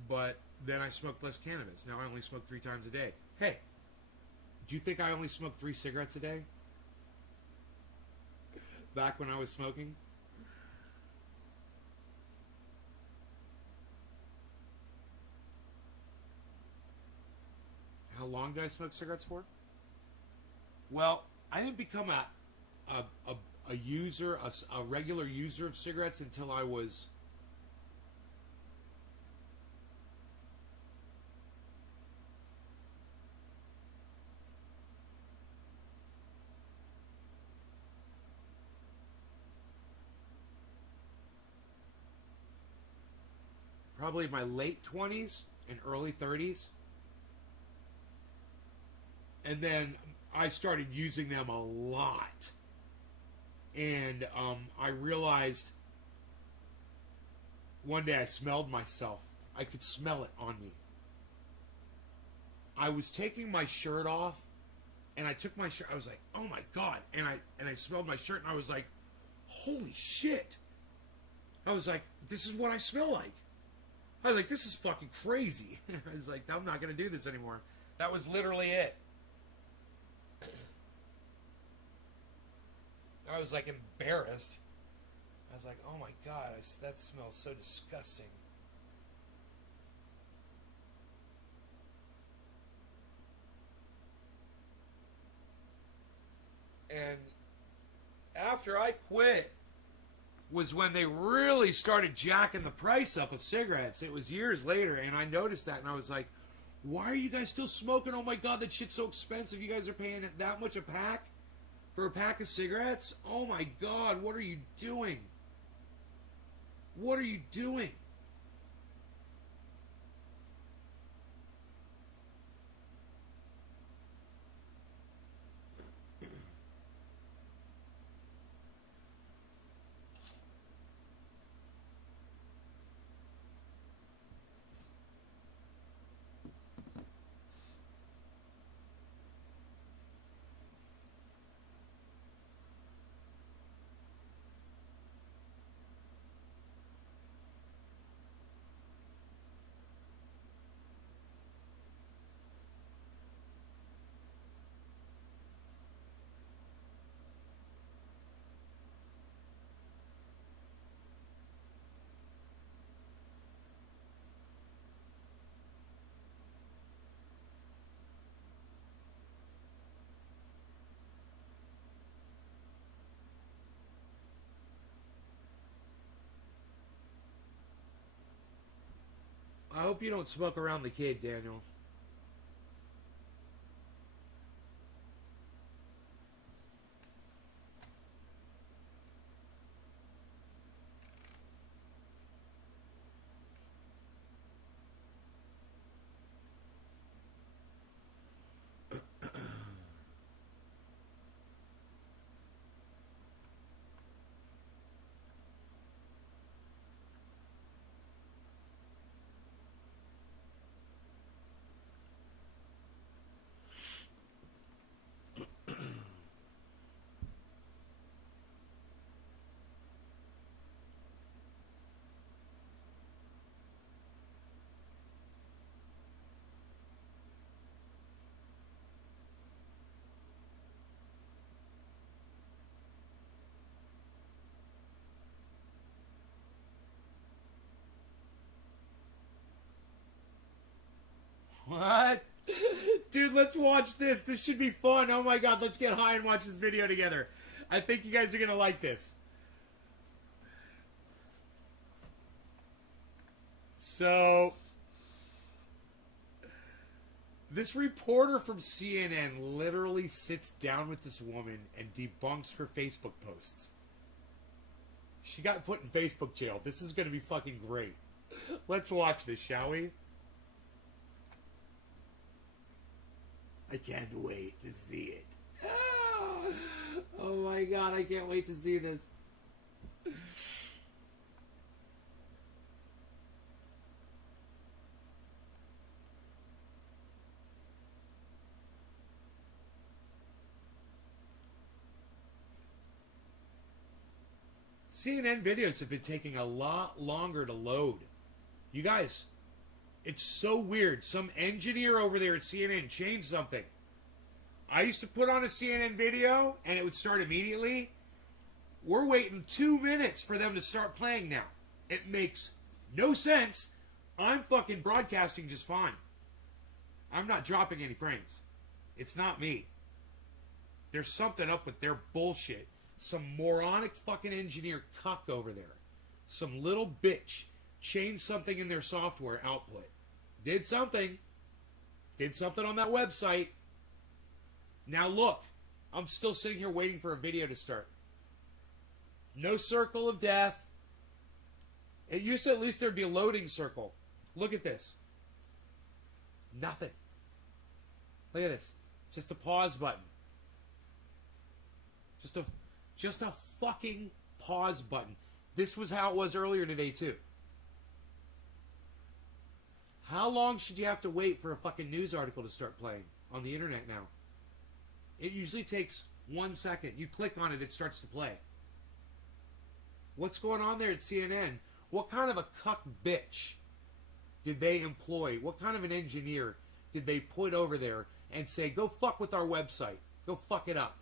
But then I smoked less cannabis. Now I only smoke 3 times a day. Hey, do you think I only smoked 3 cigarettes a day? Back when I was smoking? How long did I smoke cigarettes for? Well, I didn't become a user, a regular user of cigarettes until I was probably my late 20s and early 30s. And then I started using them a lot. And I realized one day I smelled myself. I could smell it on me. I was taking my shirt off, and I took my shirt. I was like, oh my God. And I smelled my shirt, and I was like, holy shit. I was like, this is what I smell like. I was like, this is fucking crazy. I was like, I'm not going to do this anymore. That was literally it. I was like embarrassed. I was like, oh my God, that smells so disgusting. And after I quit was when they really started jacking the price up of cigarettes. It was years later, and I noticed that, and I was like, why are you guys still smoking? Oh my god, that shit's so expensive. You guys are paying that much a pack for a pack of cigarettes? Oh my god, what are you doing? What are you doing? I hope you don't smoke around the kid, Daniel. What? Dude, let's watch this. This should be fun. Oh my god, let's get high and watch this video together. I think you guys are going to like this. So, this reporter from CNN literally sits down with this woman and debunks her Facebook posts. She got put in Facebook jail. This is going to be fucking great. Let's watch this, shall we? I can't wait to see it. Oh my god, I can't wait to see this. CNN videos have been taking a lot longer to load. You guys, it's so weird. Some engineer over there at CNN changed something. I used to put on a CNN video and it would start immediately. We're waiting 2 minutes for them to start playing now. It makes no sense. I'm fucking broadcasting just fine. I'm not dropping any frames. It's not me. There's something up with their bullshit. Some moronic fucking engineer cuck over there. Some little bitch changed something in their software output. Did something. Did something on that website. Now look, I'm still sitting here waiting for a video to start. No circle of death. It used to at least there'd be a loading circle. Look at this. Nothing. Look at this. Just a pause button. Just a fucking pause button. This was how it was earlier today too. How long should you have to wait for a fucking news article to start playing on the internet now? It usually takes 1 second. You click on it, it starts to play. What's going on there at CNN? What kind of a cuck bitch did they employ? What kind of an engineer did they put over there and say, go fuck with our website. Go fuck it up.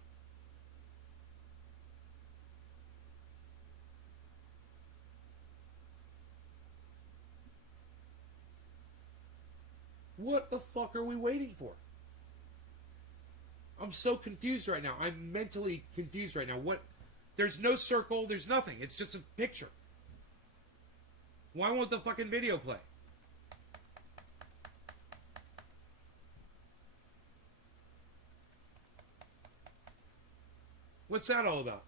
What the fuck are we waiting for? I'm so confused right now. I'm mentally confused right now. What? There's no circle. There's nothing. It's just a picture. Why won't the fucking video play? What's that all about?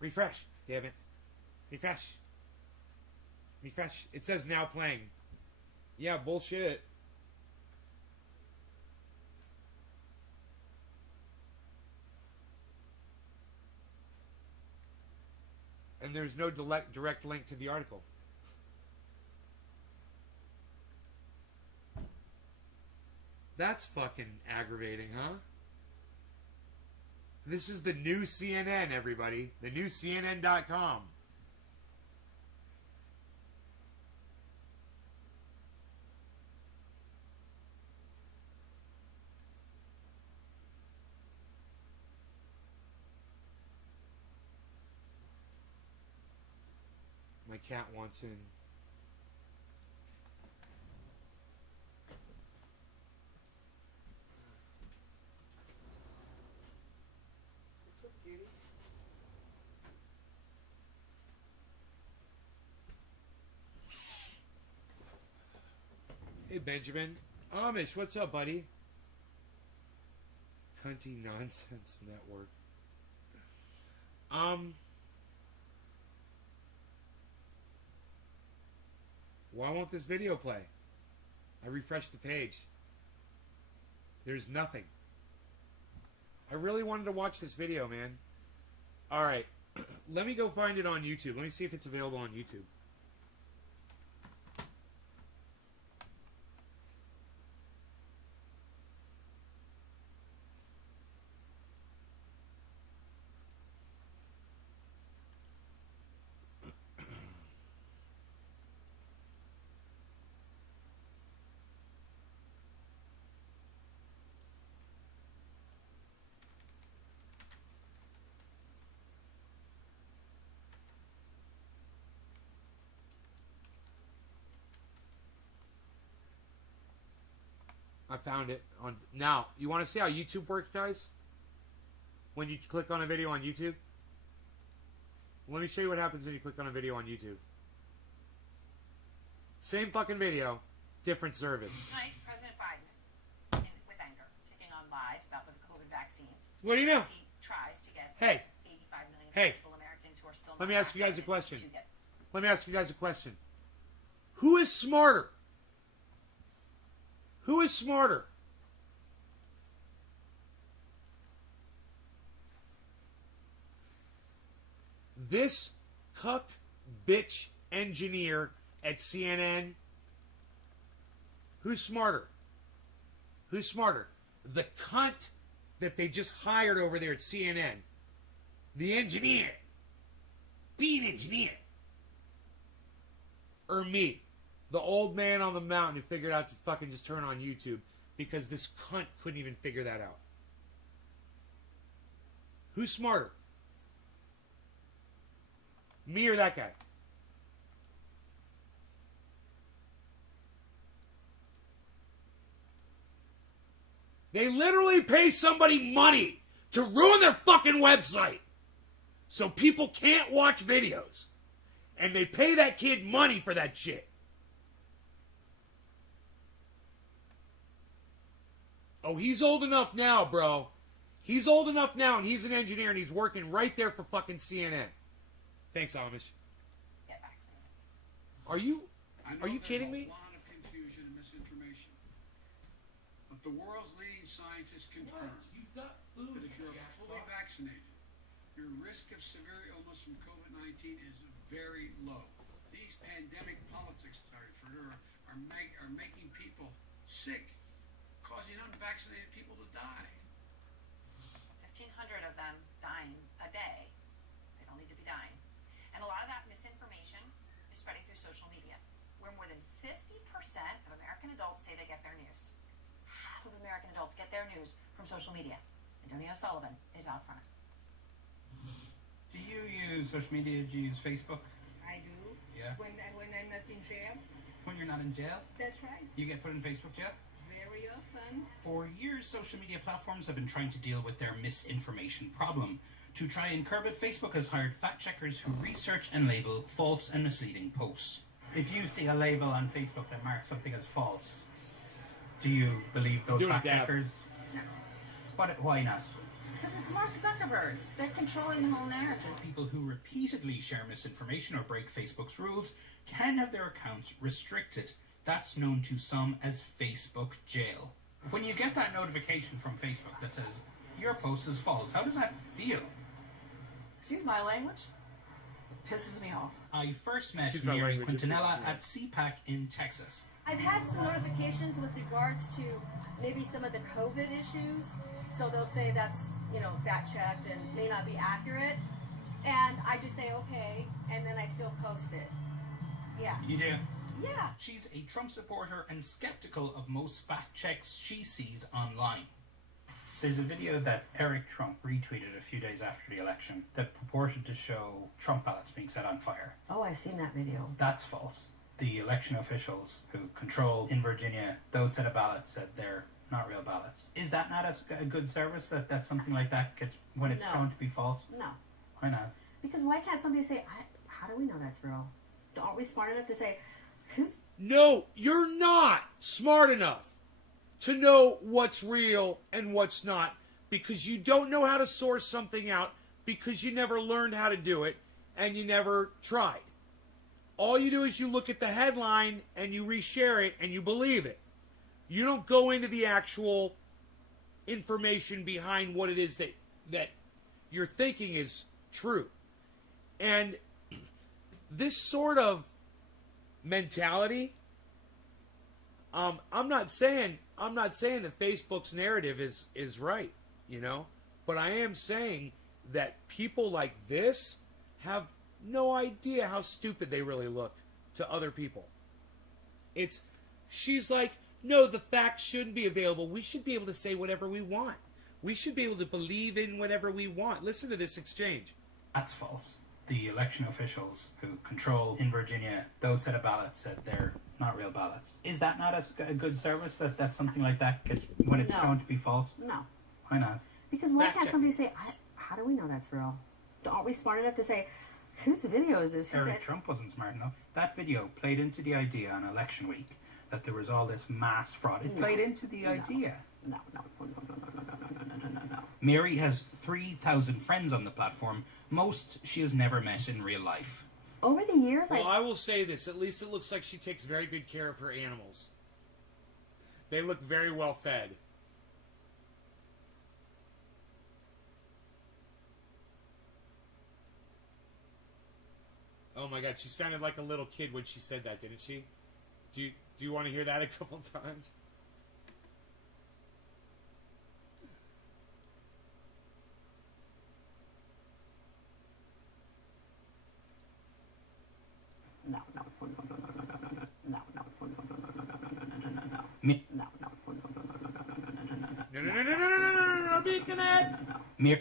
Refresh. Damn it. Refresh. Refresh. It says now playing. Yeah, bullshit. And there's no direct link to the article. That's fucking aggravating, huh? This is the new CNN, everybody. The new CNN.com. My cat wants in. What's up, kitty? Hey, Benjamin. Amish, what's up, buddy? Cunty Nonsense Network. Why won't this video play? I refreshed the page. There's nothing. I really wanted to watch this video, man. Alright. Let me go find it on YouTube. Let me see if it's available on YouTube. I found it on now. You want to see how YouTube works, guys? When you click on a video on YouTube? Let me show you what happens when you click on a video on YouTube. Same fucking video, different service. Tonight, President Biden, with anger, taking on lies about the COVID vaccines. What do you know? He tries to get 85 million eligible Americans who are still let me ask you guys a question. to get. Let me ask you guys a question. Who is smarter? Who is smarter? This cuck bitch engineer at CNN? Who's smarter? Who's smarter? The cunt that they just hired over there at CNN. The engineer. Be an engineer. Or me. The old man on the mountain who figured out to fucking just turn on YouTube because this cunt couldn't even figure that out. Who's smarter? Me or that guy? They literally pay somebody money to ruin their fucking website so people can't watch videos. And they pay that kid money for that shit. Oh, he's old enough now, bro. He's old enough now, and he's an engineer, and he's working right there for fucking CNN. Thanks, Amish. Get vaccinated. Are you kidding me? There's a lot of confusion and misinformation. But the world's leading scientists confirm that if you're fully vaccinated, your risk of severe illness from COVID-19 is very low. These pandemic politics are making people sick, causing unvaccinated people to die. 1,500 of them dying a day. They don't need to be dying. And a lot of that misinformation is spreading through social media, where more than 50% of American adults say they get their news. Half of American adults get their news from social media. Antonio Sullivan is out front. Do you use social media? Do you use Facebook? I do. Yeah. When I'm not in jail. when you're not in jail? That's right. You get put in Facebook jail? Very often. For years, social media platforms have been trying to deal with their misinformation problem. To try and curb it, Facebook has hired fact-checkers who research and label false and misleading posts. If you see a label on Facebook that marks something as false, do you believe those fact-checkers? No. But why not? Because it's Mark Zuckerberg. They're controlling the whole narrative. People who repeatedly share misinformation or break Facebook's rules can have their accounts restricted. That's known to some as Facebook jail. When you get that notification from Facebook that says, your post is false, how does that feel? Excuse my language? It pisses me off. I first met Mary Quintanilla at CPAC in Texas. I've had some notifications with regards to maybe some of the COVID issues. So they'll say that's, fact checked and may not be accurate. And I just say, okay, and then I still post it. Yeah. You do? Yeah. She's a Trump supporter and skeptical of most fact checks she sees online. There's a video that Eric Trump retweeted a few days after the election that purported to show Trump ballots being set on fire. Oh, I've seen that video. That's false. The election officials who control in Virginia those set of ballots said they're not real ballots. Is that not a good service that something like that gets when it's shown to be false? No. Why not? Because why can't somebody say, how do we know that's real? Aren't we smart enough to say, who's... No, you're not smart enough to know what's real and what's not, because you don't know how to source something out, because you never learned how to do it and you never tried. All you do is you look at the headline and you reshare it and you believe it. You don't go into the actual information behind what it is that you're thinking is true. And this sort of mentality, I'm not saying that Facebook's narrative is right, but I am saying that people like this have no idea how stupid they really look to other people. She's like, no, the facts shouldn't be available. We should be able to say whatever we want. We should be able to believe in whatever we want. Listen to this exchange. That's false. The election officials who control in Virginia those set of ballots said they're not real ballots. Is that not a good service that something like that gets when it's shown to be false? No. Why not? Because why can't somebody say, how do we know that's real? Aren't we smart enough to say, whose video is this? Eric Trump wasn't smart enough. That video played into the idea on election week that there was all this mass fraud. It played into the idea. No. Mary has 3,000 friends on the platform. Most she has never met in real life. Over the years, well, I will say this. At least it looks like she takes very good care of her animals. They look very well fed. Oh my God, she sounded like a little kid when she said that, didn't she? Do you want to hear that a couple times? No. No, Beaconnette! Mir.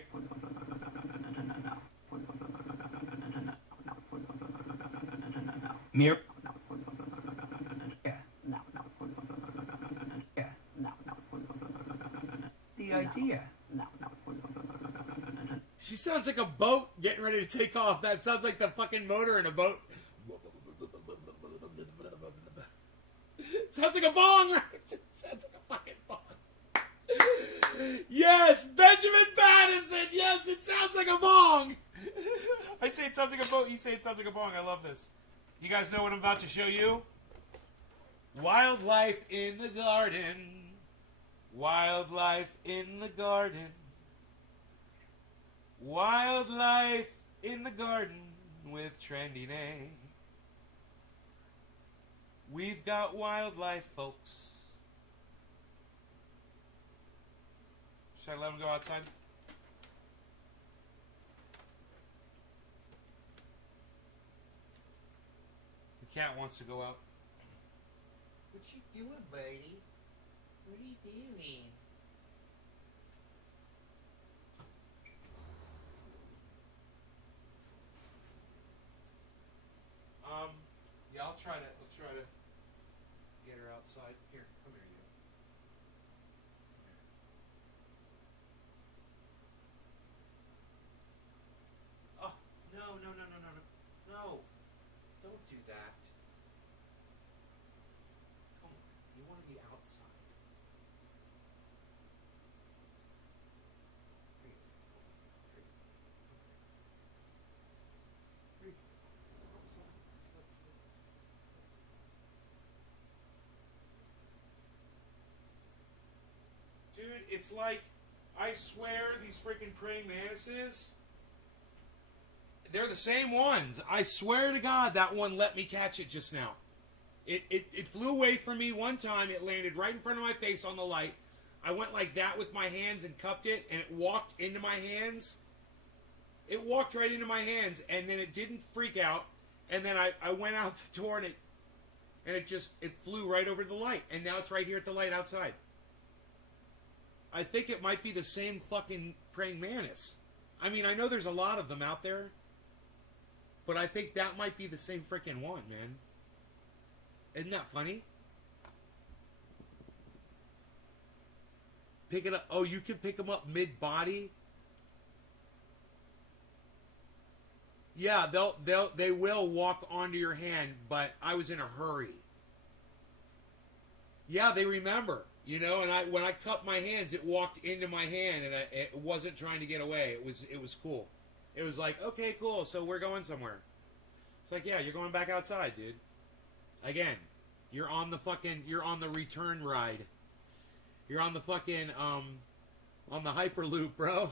Mir. The idea. She sounds like a boat getting ready to take off. That sounds like the fucking motor in a boat. Sounds like a bong, right? Sounds like a fucking bong. Yes, Benjamin Pattison. Yes, it sounds like a bong. I say it sounds like a boat. You say it sounds like a bong. I love this. You guys know what I'm about to show you? Wildlife in the garden. Wildlife in the garden. Wildlife in the garden with Trendy Nay. We've got wildlife, folks. Should I let him go outside? The cat wants to go out. What you doing, buddy? What are you doing? Yeah, I'll try to better outside. Here, come here, you. Come here. Oh, no, no, no, no, no, no. No. Don't do that. Come on. You want to be outside. Here you go. Here. Here you go. Outside. Dude, it's like, I swear these freaking praying mantises, they're the same ones. I swear to God that one let me catch it just now. It flew away from me one time. It landed right in front of my face on the light. I went like that with my hands and cupped it, and it walked into my hands. It walked right into my hands, and then it didn't freak out. And then I went out the door, and it flew right over the light. And now it's right here at the light outside. I think it might be the same fucking praying mantis. I mean, I know there's a lot of them out there, but I think that might be the same freaking one, man. Isn't that funny? Pick it up. Oh, you can pick them up mid-body? Yeah, they will walk onto your hand, but I was in a hurry. Yeah, they remember. You know, and when I cupped my hands, it walked into my hand, and it wasn't trying to get away. It was cool. It was like, okay, cool. So we're going somewhere. It's like, yeah, you're going back outside, dude. Again, you're on the return ride. You're on the fucking on the Hyperloop, bro.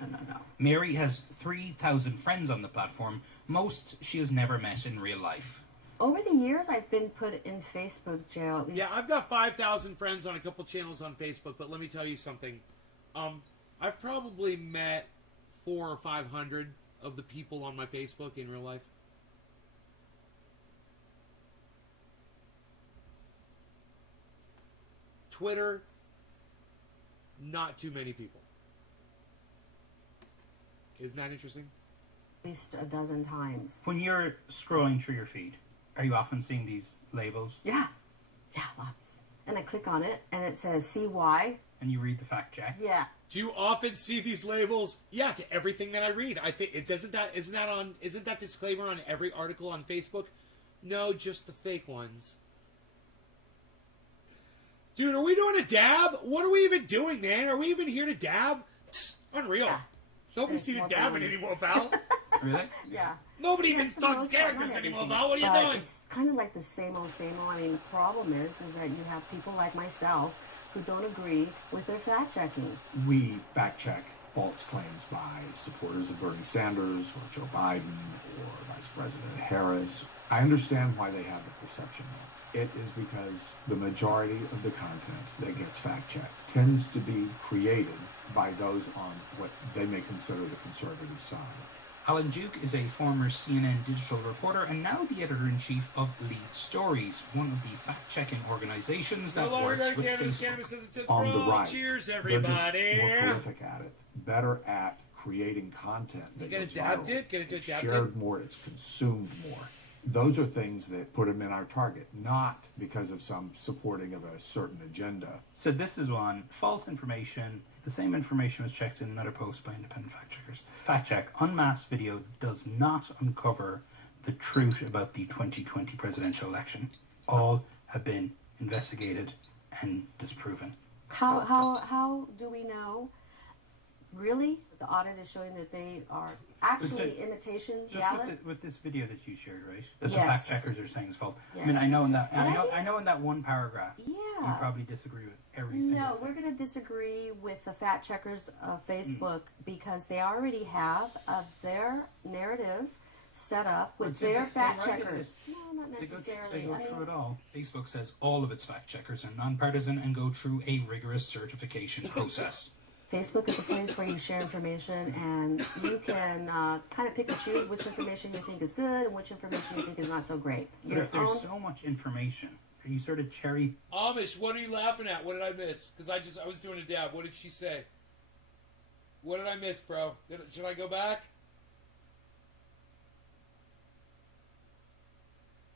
No. Mary has 3,000 friends on the platform. Most she has never met in real life. Over the years, I've been put in Facebook jail. At least. Yeah, I've got 5,000 friends on a couple channels on Facebook, but let me tell you something. I've probably met 400 or 500 of the people on my Facebook in real life. Twitter, not too many people. Isn't that interesting? At least a dozen times. When you're scrolling through your feed, are you often seeing these labels? Yeah, lots. And I click on it, and it says, see why? And you read the fact check? Yeah. Do you often see these labels? Yeah, to everything that I read. I think isn't that disclaimer on every article on Facebook? No, just the fake ones. Dude, are we doing a dab? What are we even doing, man? Are we even here to dab? Psst, unreal. Yeah. Nobody's even dabbing anymore, pal. Really? Yeah. Nobody even talks characters anymore, pal. What are you doing? It's kind of like the same old, same old. I mean, the problem is that you have people like myself who don't agree with their fact checking. We fact check false claims by supporters of Bernie Sanders or Joe Biden or Vice President Harris. I understand why they have the perception though. It is because the majority of the content that gets fact checked tends to be created by those on what they may consider the conservative side. Alan Duke is a former CNN digital reporter and now the editor-in-chief of Lead Stories, one of the fact-checking organizations that works with Facebook. On the right, cheers, everybody. They're just more prolific at it, better at creating content that gets viral. It's shared more, it's consumed more. Those are things that put them in our target, not because of some supporting of a certain agenda. So this is one, false information. The same information was checked in another post by independent fact checkers. Fact check, unmasked video does not uncover the truth about the 2020 presidential election. All have been investigated and disproven. How do we know? Really? The audit is showing that they are actually imitation ballots? With this video that you shared, right? That Yes. the fact checkers are saying is false. Yes. I mean, I know in that And I know in that one paragraph. Yeah. You probably disagree with every single No, thing. we're going to disagree with the fact checkers of Facebook because they already have their narrative set up with their fact checkers. No, not necessarily. They go through it all. Facebook says all of its fact checkers are nonpartisan and go through a rigorous certification process. Facebook is a place where you share information and you can kind of pick and choose which information you think is good and which information you think is not so great. But if there's so much information, are you sort of cherry... Amish, what are you laughing at? What did I miss? Because I was doing a dab. What did she say? What did I miss, bro? Should I go back?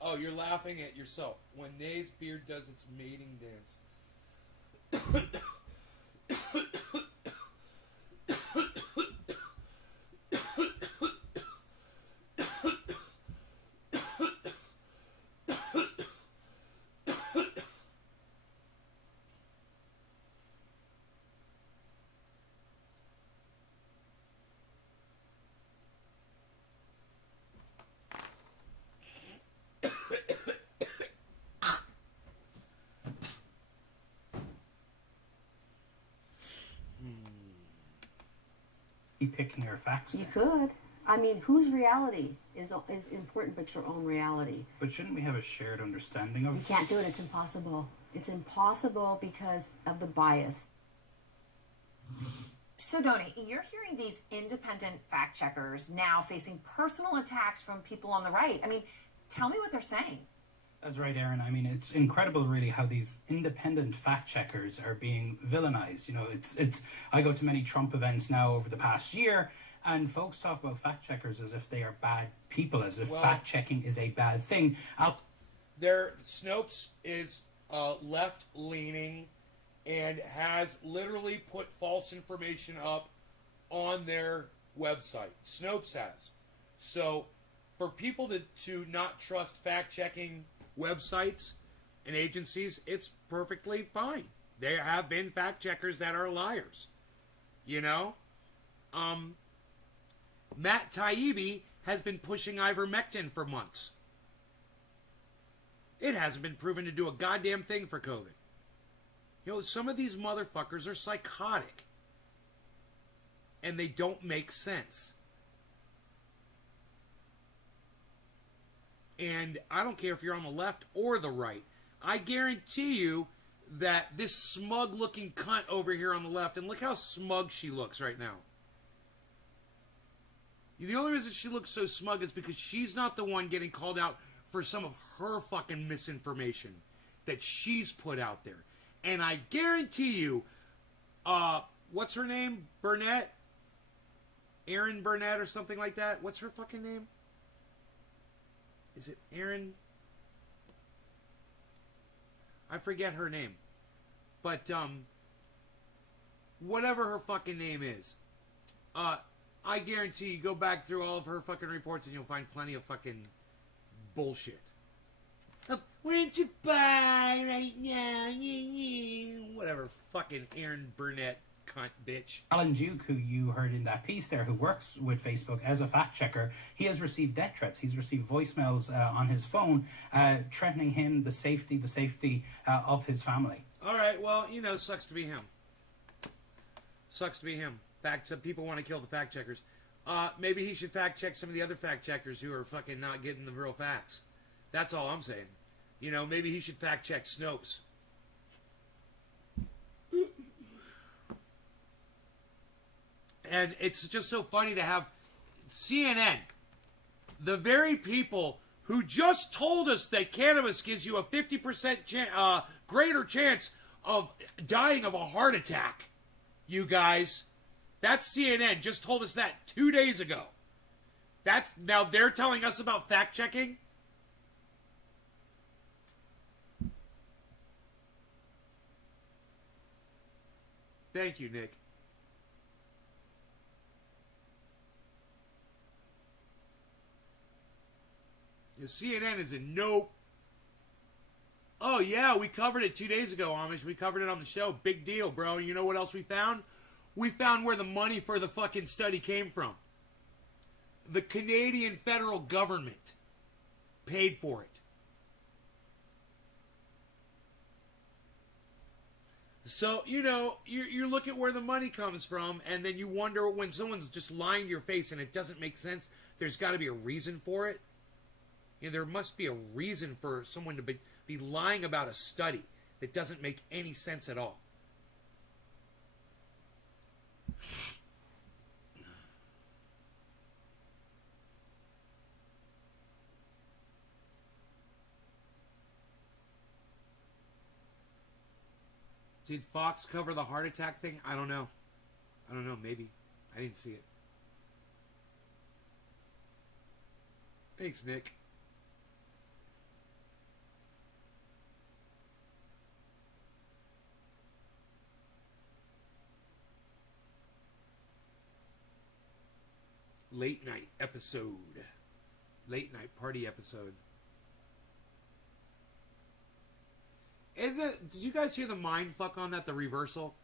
Oh, you're laughing at yourself. When Nay's beard does its mating dance. Be picking your facts. You could. I mean, whose reality is important but your own reality? But shouldn't we have a shared understanding of You can't do it. It's impossible. It's impossible because of the bias. So, Donnie, you're hearing these independent fact checkers now facing personal attacks from people on the right. I mean, tell me what they're saying. That's right, Aaron. I mean, it's incredible, really, how these independent fact checkers are being villainized. You know, it's. I go to many Trump events now over the past year, and folks talk about fact checkers as if they are bad people, as if fact checking is a bad thing. Snopes is left leaning and has literally put false information up on their website. Snopes has. So, for people to not trust fact checking websites and agencies, it's perfectly fine. There have been fact checkers that are liars. You know? Matt Taibbi has been pushing ivermectin for months. It hasn't been proven to do a goddamn thing for COVID. You know, some of these motherfuckers are psychotic. And they don't make sense. And I don't care if you're on the left or the right. I guarantee you that this smug-looking cunt over here on the left, and look how smug she looks right now. The only reason she looks so smug is because she's not the one getting called out for some of her fucking misinformation that she's put out there. And I guarantee you, what's her name? Burnett? Erin Burnett or something like that? What's her fucking name? Is it Erin? I forget her name. But, whatever her fucking name is, I guarantee you go back through all of her fucking reports and you'll find plenty of fucking bullshit. Where did you buy right now? Whatever, fucking Erin Burnett cunt bitch. Alan Duke, who you heard in that piece there, who works with Facebook as a fact checker, he has received death threats. He's received voicemails on his phone threatening him, the safety of his family. All right, well, you know, sucks to be him. Sucks to be him. Some people want to kill the fact checkers. Maybe he should fact check some of the other fact checkers who are fucking not getting the real facts. That's all I'm saying. You know, maybe he should fact check Snopes. And it's just so funny to have CNN, the very people who just told us that cannabis gives you a 50% greater chance of dying of a heart attack. You guys, that's CNN, just told us that 2 days ago. Now they're telling us about fact checking? Thank you, Nick. The CNN is a nope. Oh, yeah, we covered it 2 days ago, Amish. We covered it on the show. Big deal, bro. And you know what else we found? We found where the money for the fucking study came from. The Canadian federal government paid for it. So, you know, you look at where the money comes from, and then you wonder when someone's just lying to your face and it doesn't make sense, there's got to be a reason for it. You know, there must be a reason for someone to be lying about a study that doesn't make any sense at all. Did Fox cover the heart attack thing? I don't know. Maybe. I didn't see it. Thanks, Nick. late night episode. Late night party episode. Did you guys hear the mind fuck on that? The reversal?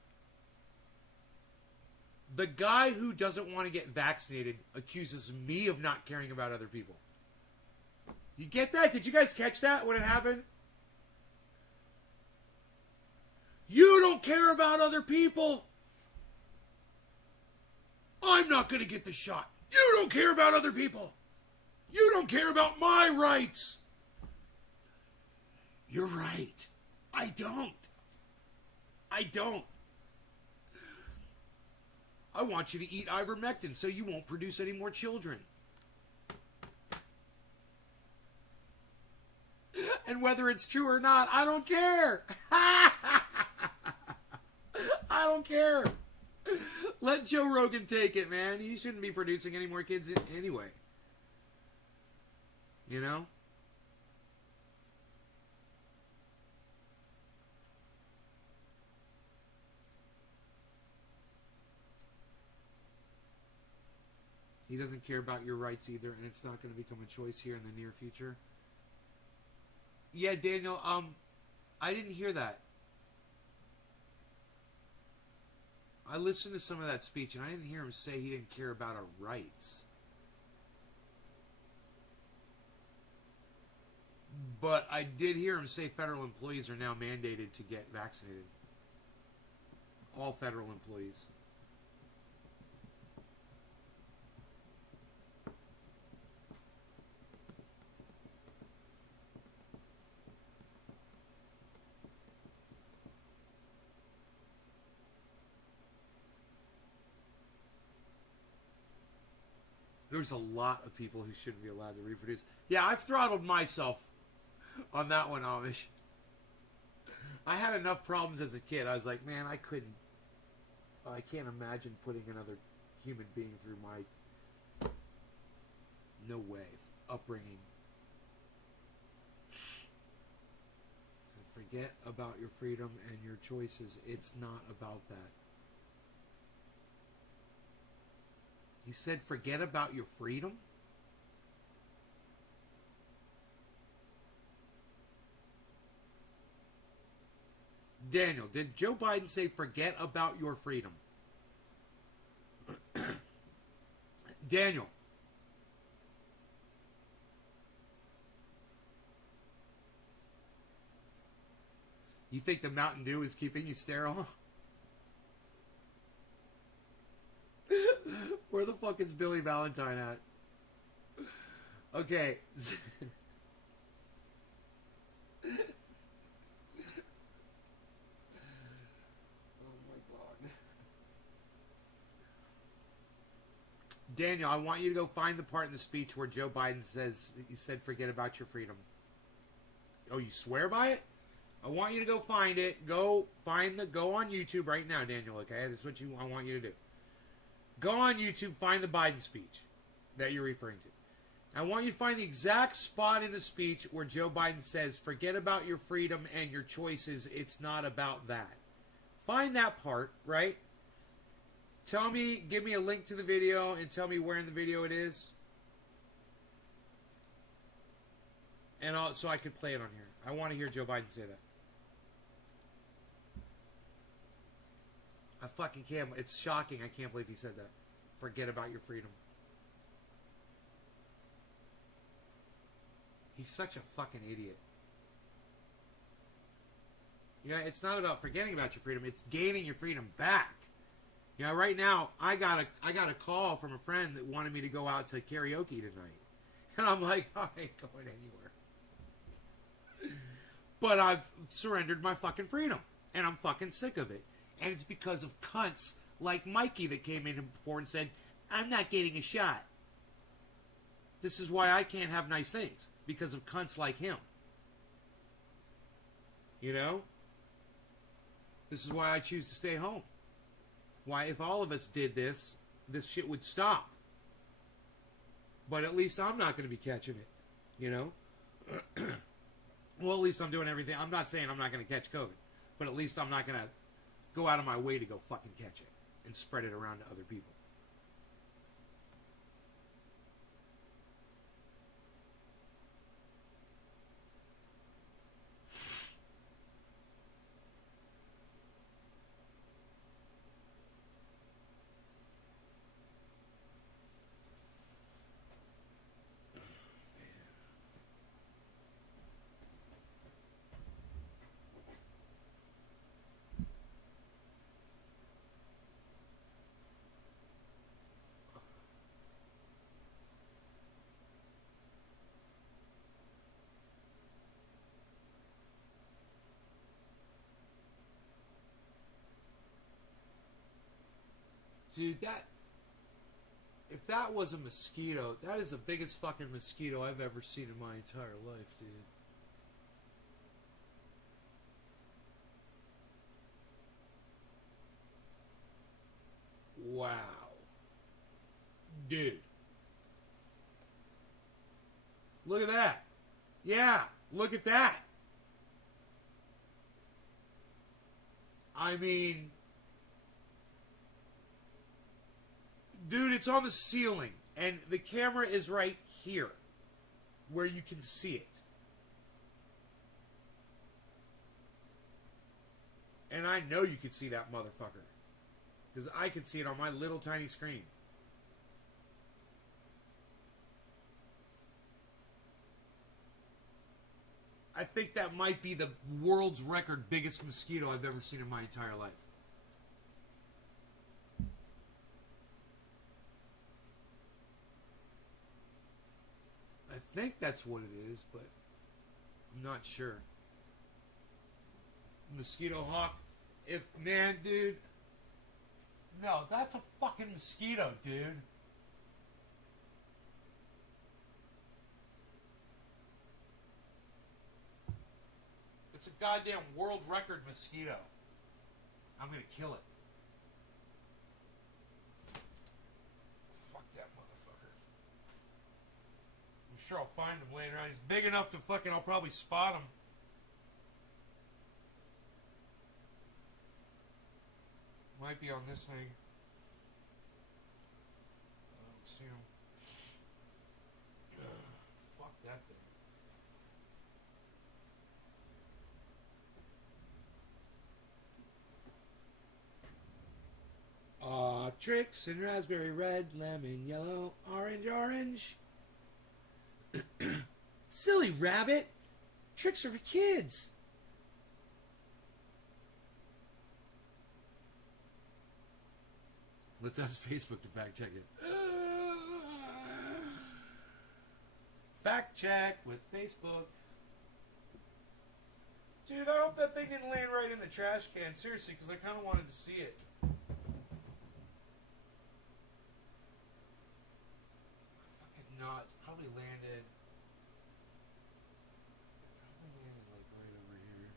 The guy who doesn't want to get vaccinated accuses me of not caring about other people. You get that? Did you guys catch that when it happened? You don't care about other people. I'm not going to get the shot. You don't care about other people. You don't care about my rights. You're right. I don't. I want you to eat ivermectin so you won't produce any more children. And whether it's true or not, I don't care. I don't care. Let Joe Rogan take it, man. He shouldn't be producing any more kids anyway. You know? He doesn't care about your rights either, and it's not going to become a choice here in the near future. Yeah, Daniel, I didn't hear that. I listened to some of that speech, and I didn't hear him say he didn't care about our rights. But I did hear him say federal employees are now mandated to get vaccinated. All federal employees. There's a lot of people who shouldn't be allowed to reproduce. Yeah, I've throttled myself on that one, Amish. I had enough problems as a kid. I was like, man, I can't imagine putting another human being through my, no way, upbringing. Forget about your freedom and your choices. It's not about that. He said, forget about your freedom? Daniel, did Joe Biden say, forget about your freedom? Daniel. You think the Mountain Dew is keeping you sterile? Where the fuck is Billy Valentine at? Okay. Oh my God. Daniel, I want you to go find the part in the speech where Joe Biden says, he said, forget about your freedom. Oh, you swear by it? I want you to go find it. Go on YouTube right now, Daniel, okay? That's what I want you to do. Go on YouTube, find the Biden speech that you're referring to. I want you to find the exact spot in the speech where Joe Biden says, forget about your freedom and your choices. It's not about that. Find that part, right? Give me a link to the video and tell me where in the video it is. And so I could play it on here. I want to hear Joe Biden say that. I fucking can't. It's shocking. I can't believe he said that. Forget about your freedom. He's such a fucking idiot. Yeah, it's not about forgetting about your freedom. It's gaining your freedom back. You know, right now, I got a call from a friend that wanted me to go out to karaoke tonight. And I'm like, I ain't going anywhere. But I've surrendered my fucking freedom. And I'm fucking sick of it. And it's because of cunts like Mikey that came in before and said, I'm not getting a shot. This is why I can't have nice things. Because of cunts like him. You know? This is why I choose to stay home. Why, if all of us did this shit would stop. But at least I'm not going to be catching it. You know? Well, at least I'm doing everything. I'm not saying I'm not going to catch COVID. But at least I'm not going to go out of my way to go fucking catch it and spread it around to other people. Dude, if that was a mosquito, that is the biggest fucking mosquito I've ever seen in my entire life, dude. Wow. Dude. Look at that. Yeah, look at that. I mean, dude, it's on the ceiling, and the camera is right here, where you can see it. And I know you can see that motherfucker, because I can see it on my little tiny screen. I think that might be the world's record biggest mosquito I've ever seen in my entire life. I think that's what it is, but I'm not sure. Mosquito hawk. Man, dude. No, that's a fucking mosquito, dude. It's a goddamn world record mosquito. I'm gonna kill it. Fuck that motherfucker. I'm sure I'll find him later on. He's big enough to fucking, I'll probably spot him. Might be on this thing. I don't see him. Fuck that thing. Tricks in raspberry red, lemon yellow, orange. Silly rabbit. Tricks are for kids. Let's ask Facebook to fact check it. Fact check with Facebook. Dude, I hope that thing didn't land right in the trash can. Seriously, because I kind of wanted to see it. Not. It's probably landed. Like right over here.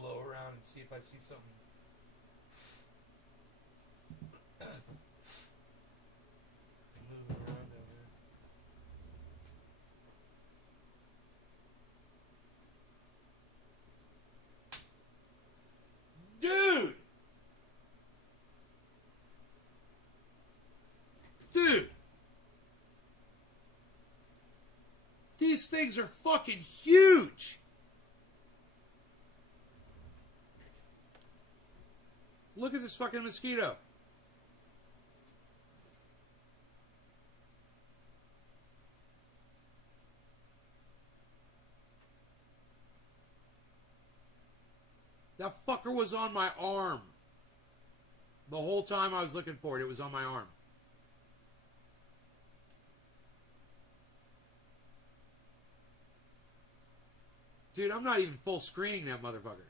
Blow around and see if I see something. Moving around down there. Dude! Dude! These things are fucking huge! Look at this fucking mosquito. That fucker was on my arm. The whole time I was looking for it, it was on my arm. Dude, I'm not even full screening that motherfucker.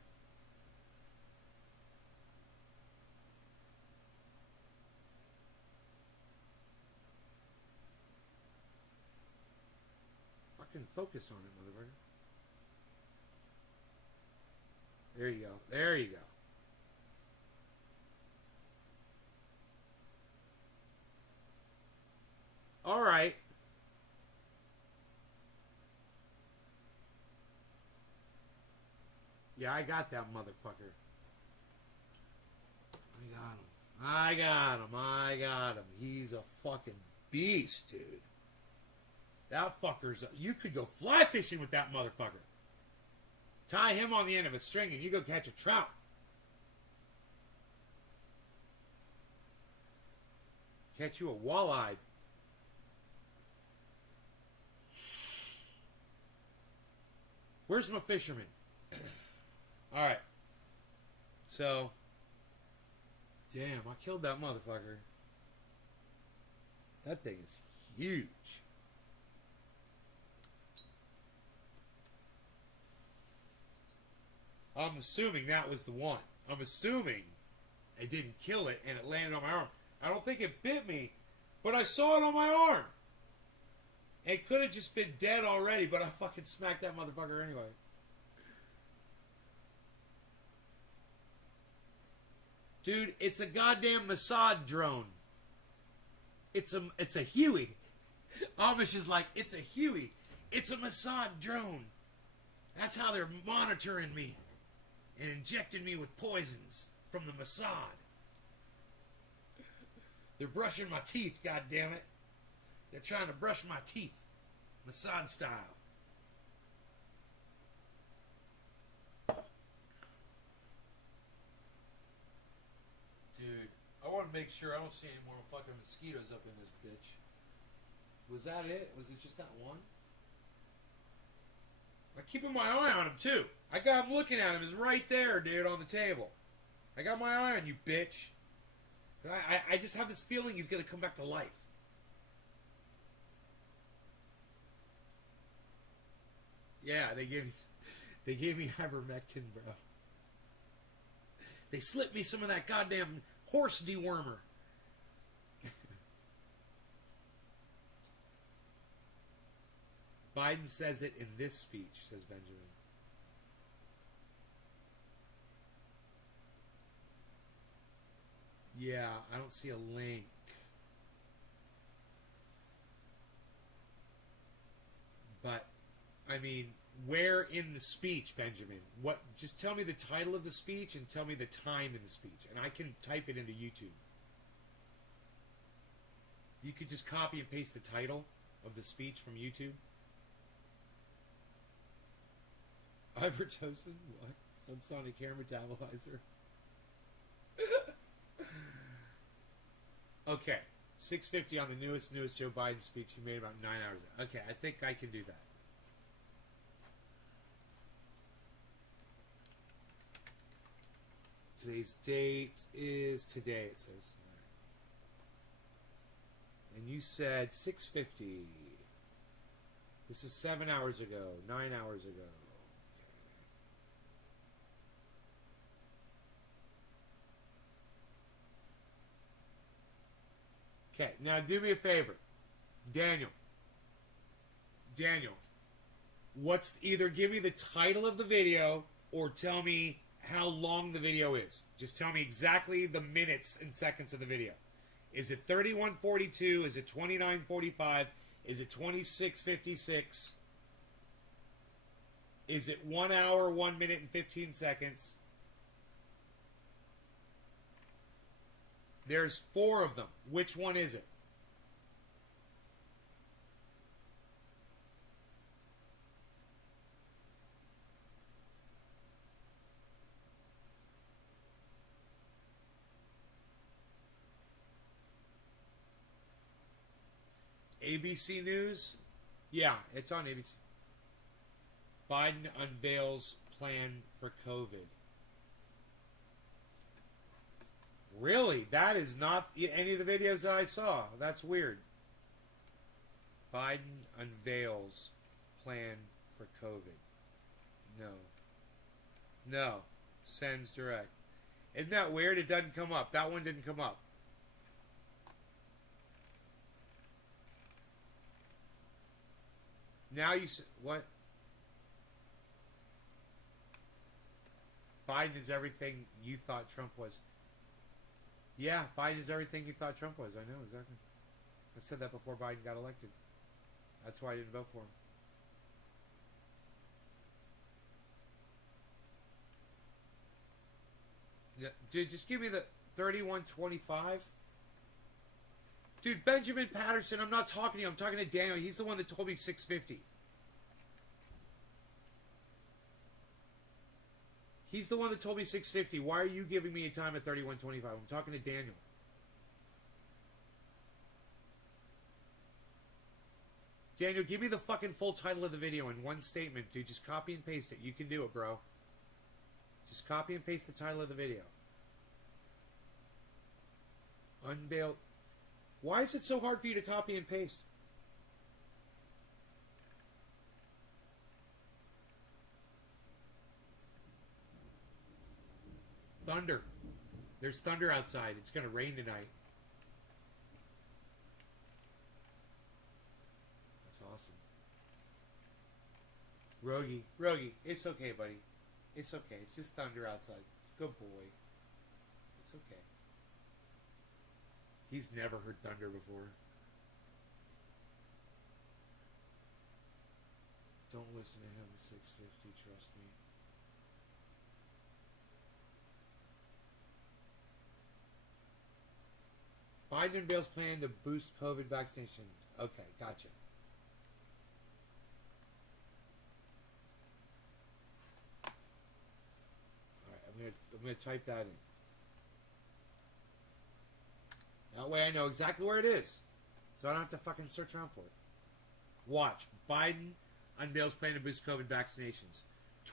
Fucking focus on it, motherfucker. There you go. There you go. All right. Yeah, I got that motherfucker. I got him. He's a fucking beast, dude. That fucker's... You could go fly fishing with that motherfucker. Tie him on the end of a string and you go catch a trout. Catch you a walleye. Where's my fisherman? Alright. So. Damn, I killed that motherfucker. That thing is huge. I'm assuming that was the one. I'm assuming it didn't kill it and it landed on my arm. I don't think it bit me, but I saw it on my arm. It could have just been dead already, but I fucking smacked that motherfucker anyway. Dude, it's a goddamn Mossad drone. It's a Huey. Amish is like, it's a Huey. It's a Mossad drone. That's how they're monitoring me and injecting me with poisons from the Mossad. They're brushing my teeth, goddammit. They're trying to brush my teeth. Mossad style. Dude, I want to make sure I don't see any more fucking mosquitoes up in this bitch. Was that it? Was it just that one? I'm keeping my eye on him, too. I got him looking at him. He's right there, dude, on the table. I got my eye on you, bitch. I just have this feeling he's going to come back to life. Yeah, they gave me ivermectin, bro. They slipped me some of that goddamn horse dewormer. Biden says it in this speech, says Benjamin. Yeah, I don't see a link. But, I mean, where in the speech, Benjamin? What? Just tell me the title of the speech and tell me the time in the speech, and I can type it into YouTube. You could just copy and paste the title of the speech from YouTube. Ivermectin? What? Subsonic hair metabolizer? Okay. 6:50 on the newest Joe Biden speech he made about 9 hours ago. Okay, I think I can do that. Today's date is today, it says. And you said 6:50. This is 7 hours ago, 9 hours ago. Okay, now do me a favor. Daniel, either give me the title of the video or tell me how long the video is. Just tell me exactly the minutes and seconds of the video. Is it 31:42? Is it 29:45? Is it 26:56? Is it 1 hour, 1 minute, and 15 seconds? There's 4 of them. Which one is it? ABC News? Yeah, it's on ABC. Biden unveils plan for COVID. Really? That is not any of the videos that I saw. That's weird. Biden unveils plan for COVID. No. Sends direct. Isn't that weird? It doesn't come up. That one didn't come up. Now you... What? Biden is everything you thought Trump was. Yeah, Biden is everything you thought Trump was. I know, exactly. I said that before Biden got elected. That's why I didn't vote for him. Yeah, dude, just give me the 31:25. Dude, Benjamin Patterson, I'm not talking to you. I'm talking to Daniel. He's the one that told me 6:50. He's the one that told me 6:50. Why are you giving me a time at 31:25? I'm talking to Daniel. Daniel, give me the fucking full title of the video in one statement, dude. Just copy and paste it. You can do it, bro. Just copy and paste the title of the video. Unveiled. Why is it so hard for you to copy and paste? Thunder. There's thunder outside. It's going to rain tonight. That's awesome. Rogie, it's okay, buddy. It's okay. It's just thunder outside. Good boy. It's okay. He's never heard thunder before. Don't listen to him, 650, trust me. Biden unveils plan to boost COVID vaccination. Okay, gotcha. Alright, I'm gonna type that in. That way I know exactly where it is. So I don't have to fucking search around for it. Watch. Biden unveils plan to boost COVID vaccinations.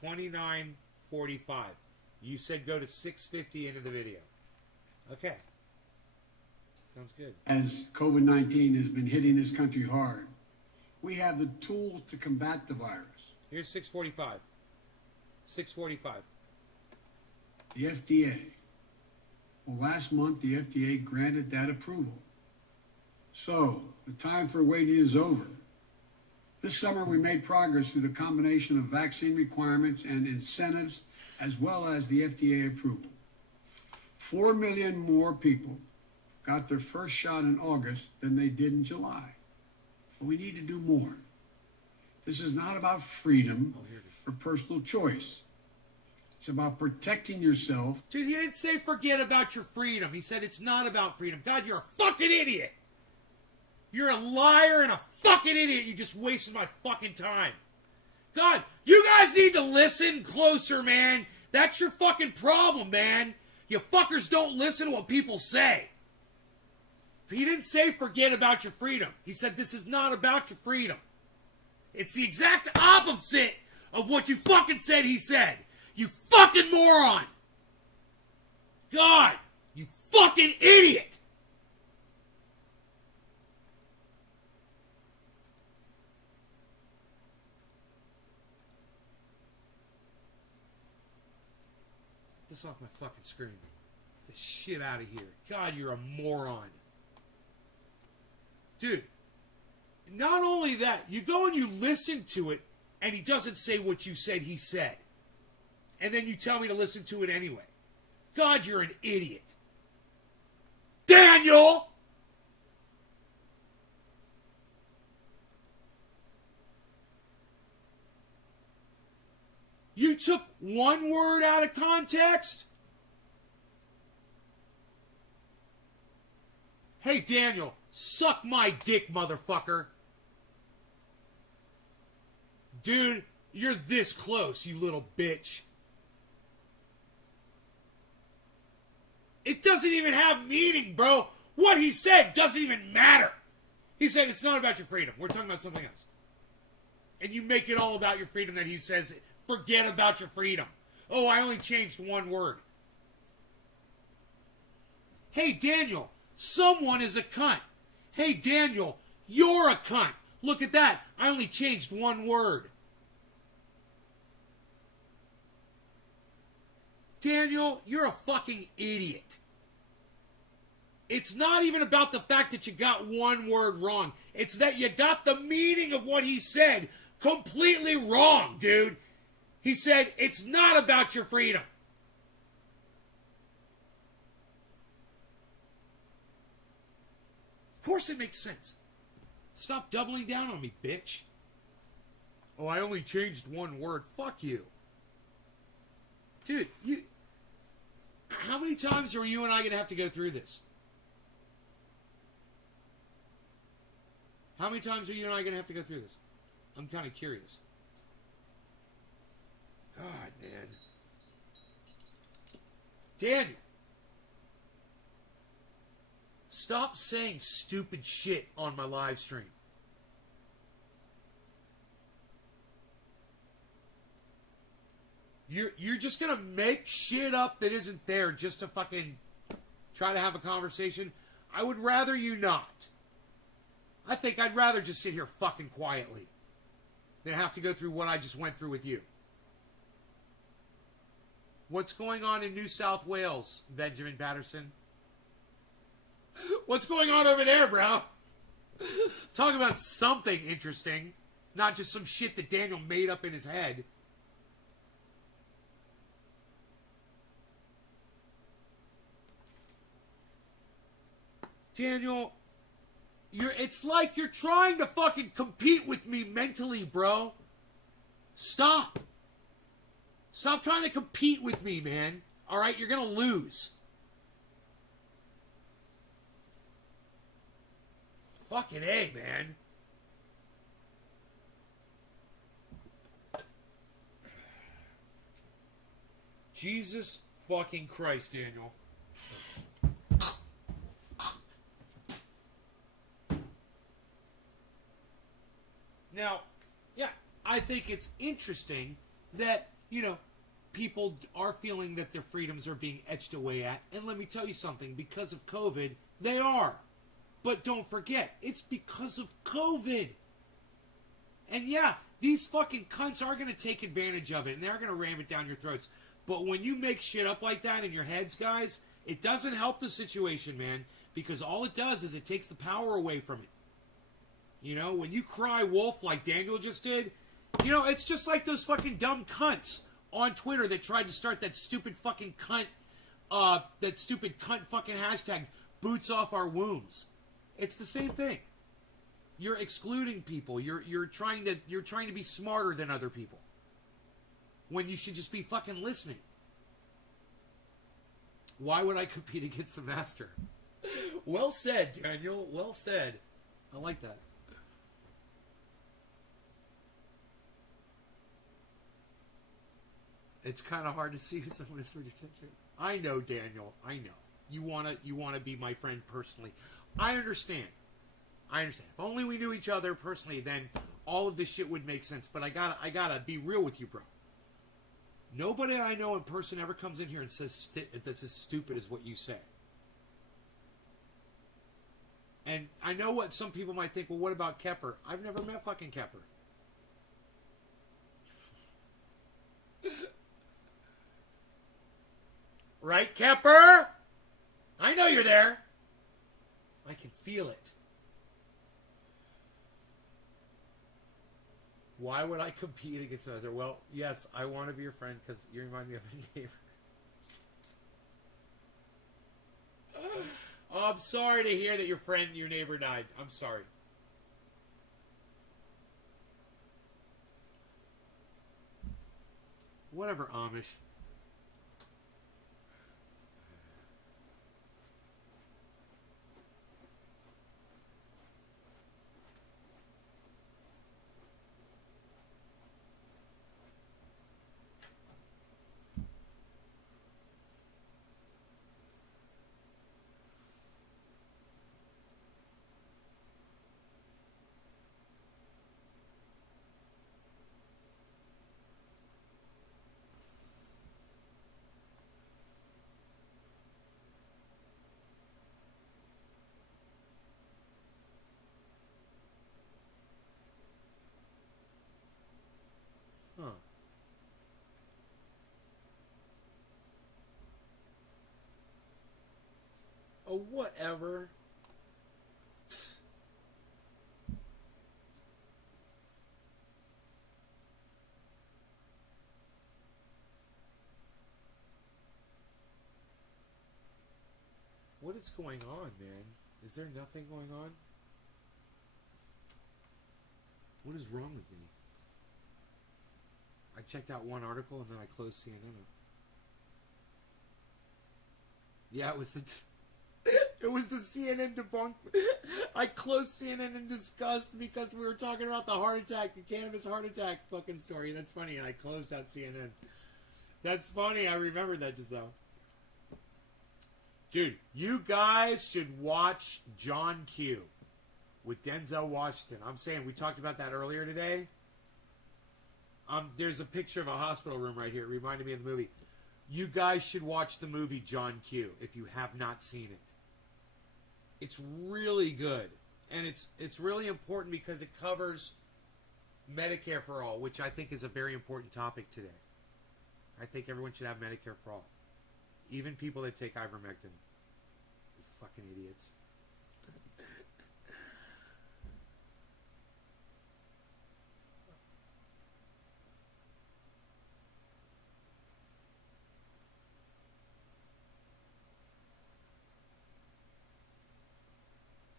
29:45. You said go to 6:50 into the video. Okay. Sounds good. As COVID-19 has been hitting this country hard, we have the tools to combat the virus. Here's 6:45. 6:45. The FDA. Well, last month the FDA granted that approval. So, the time for waiting is over. This summer we made progress through the combination of vaccine requirements and incentives, as well as the FDA approval. 4 million more people got their first shot in August than they did in July. But we need to do more. This is not about freedom or personal choice. It's about protecting yourself. Dude, he didn't say forget about your freedom. He said it's not about freedom. God, you're a fucking idiot. You're a liar and a fucking idiot. You just wasted my fucking time. God, you guys need to listen closer, man. That's your fucking problem, man. You fuckers don't listen to what people say. He didn't say forget about your freedom. He said this is not about your freedom. It's the exact opposite of what you fucking said he said. You fucking moron. God, you fucking idiot. Get this off my fucking screen. Get the shit out of here. God, you're a moron. Dude, not only that, you go and you listen to it, and he doesn't say what you said he said. And then you tell me to listen to it anyway. God, you're an idiot. Daniel! You took one word out of context? Hey, Daniel, suck my dick, motherfucker. Dude, you're this close, you little bitch. It doesn't even have meaning, bro. What he said doesn't even matter. He said it's not about your freedom. We're talking about something else. And you make it all about your freedom that he says, forget about your freedom. Oh, I only changed one word. Hey, Daniel, someone is a cunt. Hey, Daniel, you're a cunt. Look at that. I only changed one word. Daniel, you're a fucking idiot. It's not even about the fact that you got one word wrong. It's that you got the meaning of what he said completely wrong, dude. He said, it's not about your freedom. Of course it makes sense. Stop doubling down on me, bitch. Oh, I only changed one word. Fuck you. Dude, how many times are you and I going to have to go through this? How many times are you and I going to have to go through this? I'm kind of curious. God, man. Daniel. Stop saying stupid shit on my live stream. You're just going to make shit up that isn't there just to fucking try to have a conversation? I would rather you not. I think I'd rather just sit here fucking quietly than have to go through what I just went through with you. What's going on in New South Wales, Benjamin Patterson? What's going on over there, bro? Talk about something interesting, not just some shit that Daniel made up in his head. Daniel, it's like you're trying to fucking compete with me mentally, bro. Stop. Stop trying to compete with me, man. All right, you're going to lose. Fucking A, man. Jesus fucking Christ, Daniel. Now, yeah, I think it's interesting that, you know, people are feeling that their freedoms are being etched away at. And let me tell you something, because of COVID, they are. But don't forget, it's because of COVID. And yeah, these fucking cunts are going to take advantage of it, and they're going to ram it down your throats. But when you make shit up like that in your heads, guys, it doesn't help the situation, man. Because all it does is it takes the power away from it. You know, when you cry wolf like Daniel just did, you know, it's just like those fucking dumb cunts on Twitter that tried to start that stupid fucking cunt fucking hashtag, boots off our wombs. It's the same thing. You're excluding people. You're trying to be smarter than other people. When you should just be fucking listening. Why would I compete against the master? Well said, Daniel. Well said. I like that. It's kind of hard to see who someone is really sincere. I know, Daniel. I know. You wanna be my friend personally. I understand. If only we knew each other personally, then all of this shit would make sense. But I gotta be real with you, bro. Nobody I know in person ever comes in here and says that's as stupid as what you say. And I know what some people might think. Well, what about Kepper? I've never met fucking Kepper. Right, Kepper? I know you're there. I can feel it. Why would I compete against others? Well, yes, I want to be your friend because you remind me of a neighbor. Oh, I'm sorry to hear that your neighbor died. I'm sorry. Whatever, Amish. Huh. Oh, whatever. What is going on, man? Is there nothing going on? What is wrong with me? I checked out one article and then I closed CNN. Yeah, it was the CNN debunk. I closed CNN in disgust because we were talking about the heart attack, the cannabis heart attack fucking story. That's funny, and I closed out CNN. That's funny. I remembered that just now. Dude, you guys should watch John Q with Denzel Washington. I'm saying, we talked about that earlier today. There's a picture of a hospital room right here. It reminded me of the movie. You guys should watch the movie John Q if you have not seen it. It's really good. And it's really important because it covers Medicare for all, which I think is a very important topic today. I think everyone should have Medicare for all. Even people that take ivermectin. You fucking idiots.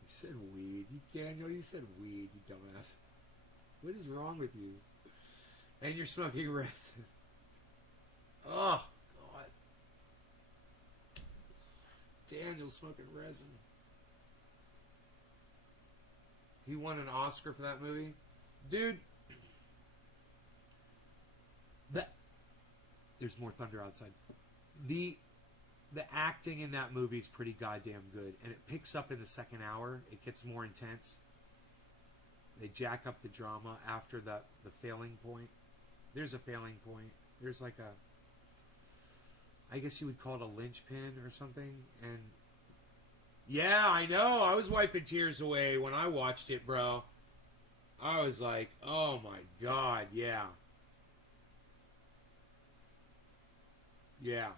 You said weed. Daniel, you said weed, you dumbass. What is wrong with you? And you're smoking resin. Oh, God. Daniel smoking resin. He won an Oscar for that movie? Dude. There's more thunder outside. The acting in that movie is pretty goddamn good. And it picks up in the second hour. It gets more intense. They jack up the drama after the failing point. There's a failing point. There's like I guess you would call it a linchpin or something. And yeah, I know. I was wiping tears away when I watched it, bro. I was like, oh my God, yeah. Yeah.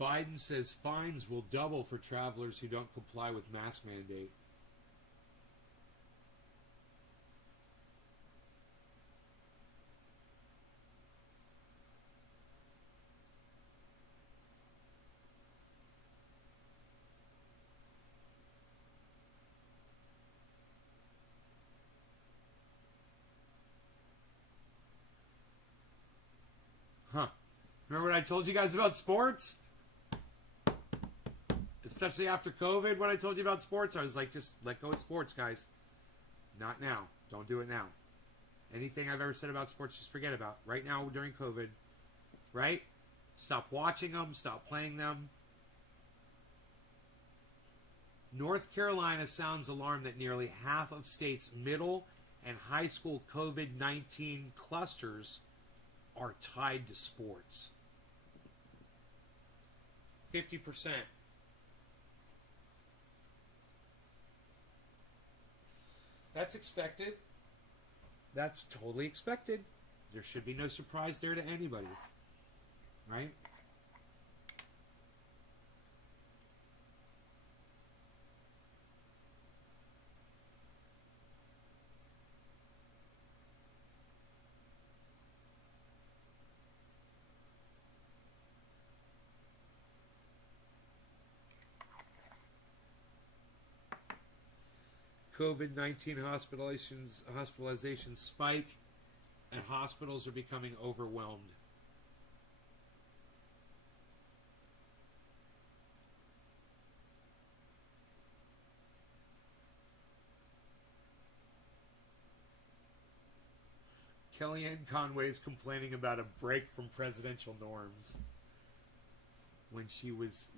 Biden says fines will double for travelers who don't comply with mask mandate. Huh. Remember what I told you guys about sports? Especially after COVID, when I told you about sports, I was like, just let go of sports, guys. Not now. Don't do it now. Anything I've ever said about sports, just forget about. Right now, during COVID, right? Stop watching them. Stop playing them. North Carolina sounds alarmed that nearly half of states' middle and high school COVID-19 clusters are tied to sports. 50%. That's expected. That's totally expected. There should be no surprise there to anybody. Right? COVID-19 hospitalizations spike, and hospitals are becoming overwhelmed. Kellyanne Conway is complaining about a break from presidential norms when she was,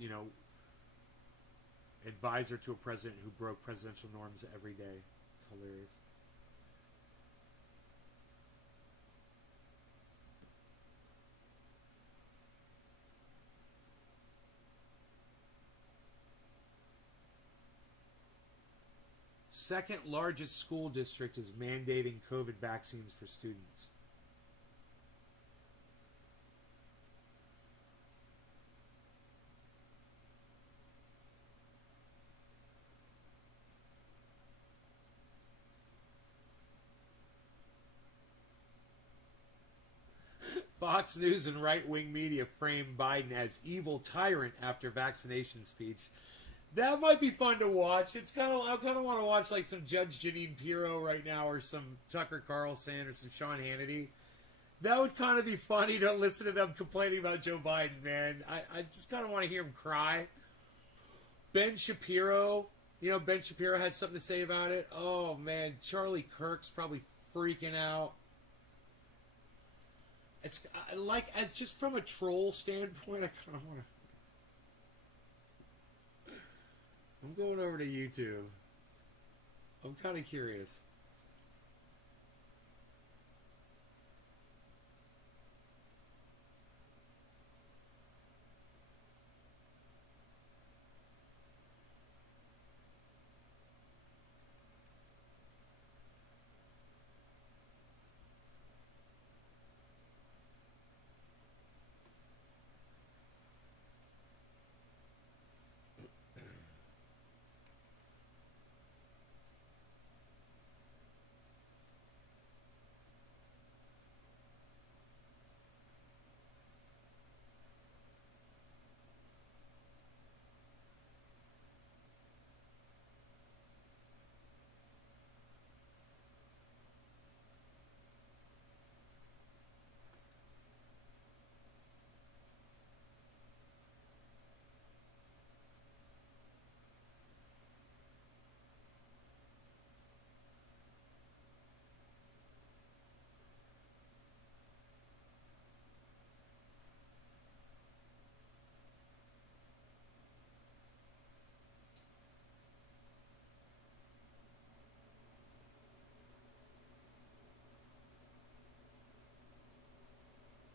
advisor to a president who broke presidential norms every day. It's hilarious. Second largest school district is mandating COVID vaccines for students. Fox News and right-wing media frame Biden as evil tyrant after vaccination speech. That might be fun to watch. I kind of want to watch like some Judge Jeanine Pirro right now, or some Tucker Carlson, or some Sean Hannity. That would kind of be funny to listen to them complaining about Joe Biden, man. I just kind of want to hear him cry. Ben Shapiro, Ben Shapiro had something to say about it. Oh, man, Charlie Kirk's probably freaking out. It's like, as just from a troll standpoint, I kind of want to... I'm going over to YouTube. I'm kind of curious.